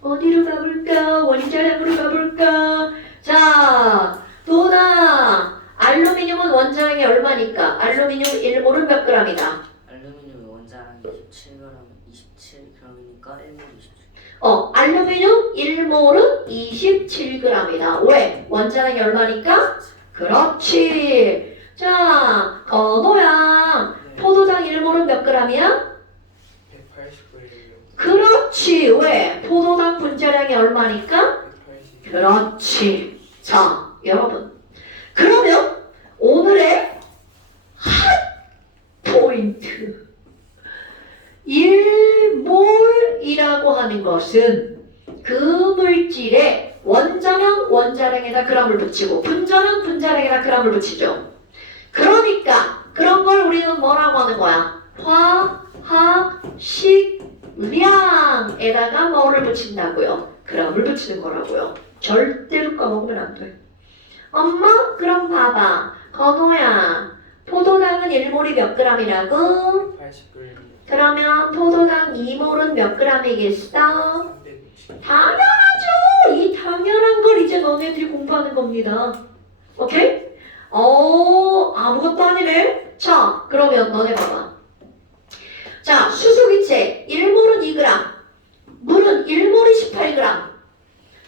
어디로 가볼까? 원자량으로 가볼까? 자, 도나, 알루미늄은 원자량이 얼마니까? 알루미늄 1몰은 몇 g이다? 알루미늄 원자량이 27g이니까 1몰 27g. 알루미늄 1몰은 27g이다. 왜? 원자량이 얼마니까? 그렇지. 자, 너야. 포도당 1몰은 몇 g이야? 180g이요. 그렇지. 왜? 포도당 분자량이 얼마니까? 180. 그렇지. 자, 여러분. 그러면 오늘의 핫 포인트. 1몰이라고 하는 것은 그 물질의 원자량, 원자량에다 그램을 붙이고 분자량, 분자량에다 그램을 붙이죠. 그러니까 그런 걸 우리는 뭐라고 하는 거야? 화학식량에다가 뭐를 붙인다고요? 그램을 붙이는 거라고요. 절대로 까먹으면 안 돼. 엄마, 그럼 봐봐. 건호야, 포도당은 1몰이 몇 g이라고? 80g. 그러면 포도당 2몰은 몇 g이겠어? 360. 당연하죠. 이 당연한 걸 이제 너네들이 공부하는 겁니다. 오케이? 아무것도 아니네. 자, 그러면 너네 봐봐. 자, 수소기체 1몰은 2g, 물은 1몰이 18g,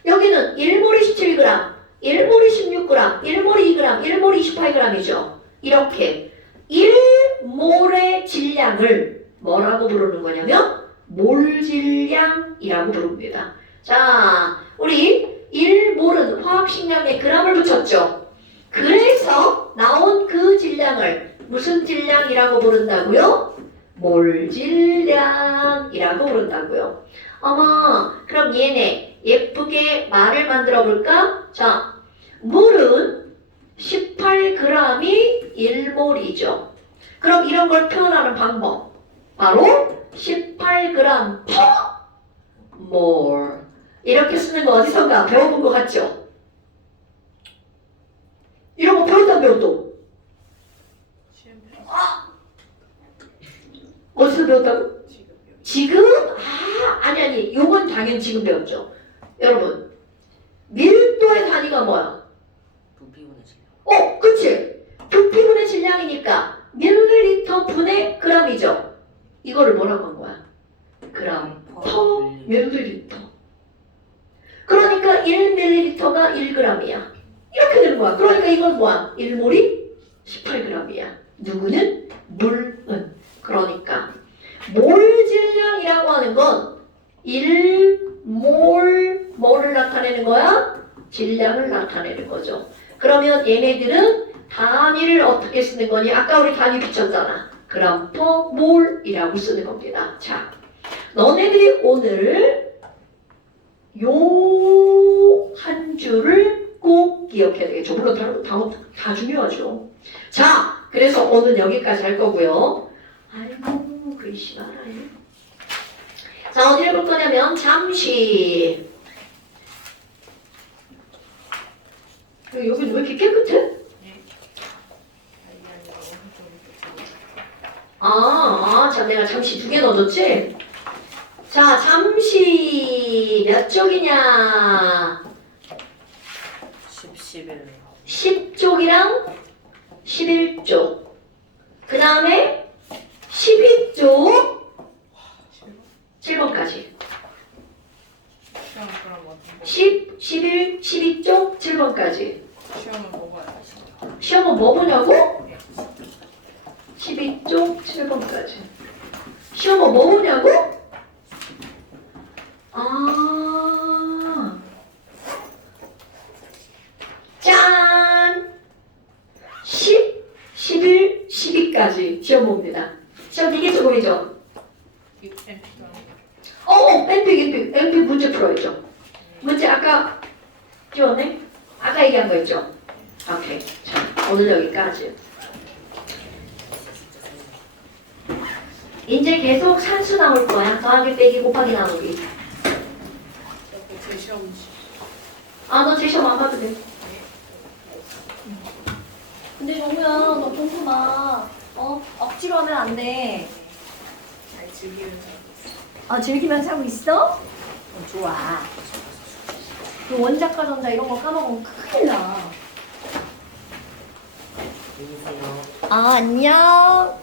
여기는 1몰이 17g, 1몰이 16g, 1몰이 2g, 1몰이 28g이죠. 이렇게 1몰의 질량을 뭐라고 부르는 거냐면 몰질량이라고 부릅니다. 자, 우리 1몰은 화학식량에 g을 붙였죠. 그래서 나온 그 질량을 무슨 질량이라고 부른다고요? 몰질량이라고 부른다고요. 어머, 그럼 얘네 예쁘게 말을 만들어 볼까? 자, 물은 18g이 1몰이죠. 그럼 이런 걸 표현하는 방법 바로 18g per mole 이렇게 쓰는 거 어디선가 배워본 것 같죠? 이런 거 배웠다 배웠도 시험 어디서 배웠다고? 지금요. 지금? 아니 요건 당연히 지금 배웠죠. 여러분 밀도의 단위가 뭐야? 부피분의 질량. 그치? 부피분의 질량이니까 밀리리터 분의 g이죠. 이거를 뭐라고 한 거야? 그램 퍼 밀리리터. 그러니까 1ml가 1g이야. 이렇게 되는 거야. 그러니까 이건 뭐야? 1몰이 18g이야. 누구는? 물은. 그러니까 몰질량이라고 하는 건 1몰 뭐를 나타내는 거야? 질량을 나타내는 거죠. 그러면 얘네들은 단위를 어떻게 쓰는 거니? 아까 우리 단위 붙였잖아. 그램 퍼 몰이라고 쓰는 겁니다. 자, 너네들이 오늘 요 한 줄을 꼭 기억해야 되겠죠. 물론 다 중요하죠. 자, 그래서 오늘 여기까지 할 거고요. 아이고, 글씨 말아요. 자, 어디를 볼 거냐면 잠시. 여기는 왜 이렇게 깨끗해? 자, 내가 잠시 2개 넣어줬지? 자, 잠시 몇 쪽이냐? 11. 10쪽이랑 11쪽. 그 다음에 12쪽 7번까지. 시험 그럼 어떤 10, 11, 12쪽 7번까지. 시험은 뭐가 있어? 시험은 뭐 보냐고? 12쪽 7번까지. 시험은 뭐 보냐고? 짠! 10, 11, 12까지 시험 봅니다. 시험 되게 조금이죠? MP MP 문제 풀어야죠. 문제 아까 띄웠네? 아까 얘기한 거 있죠? 오케이. 자, 오늘 여기까지. 이제 계속 산수 나올 거야. 더하기, 빼기, 곱하기, 나누기. 제 시험 너 제 시험 안 봐도 돼. 근데 정우야, 너 공부 마. 억지로 하면 안 돼. 잘 즐기면서 즐기면서 하고 있어? 좋아. 그 원작과 전자 이런 거 까먹으면 큰일 나. 안녕히 계세요. 안녕.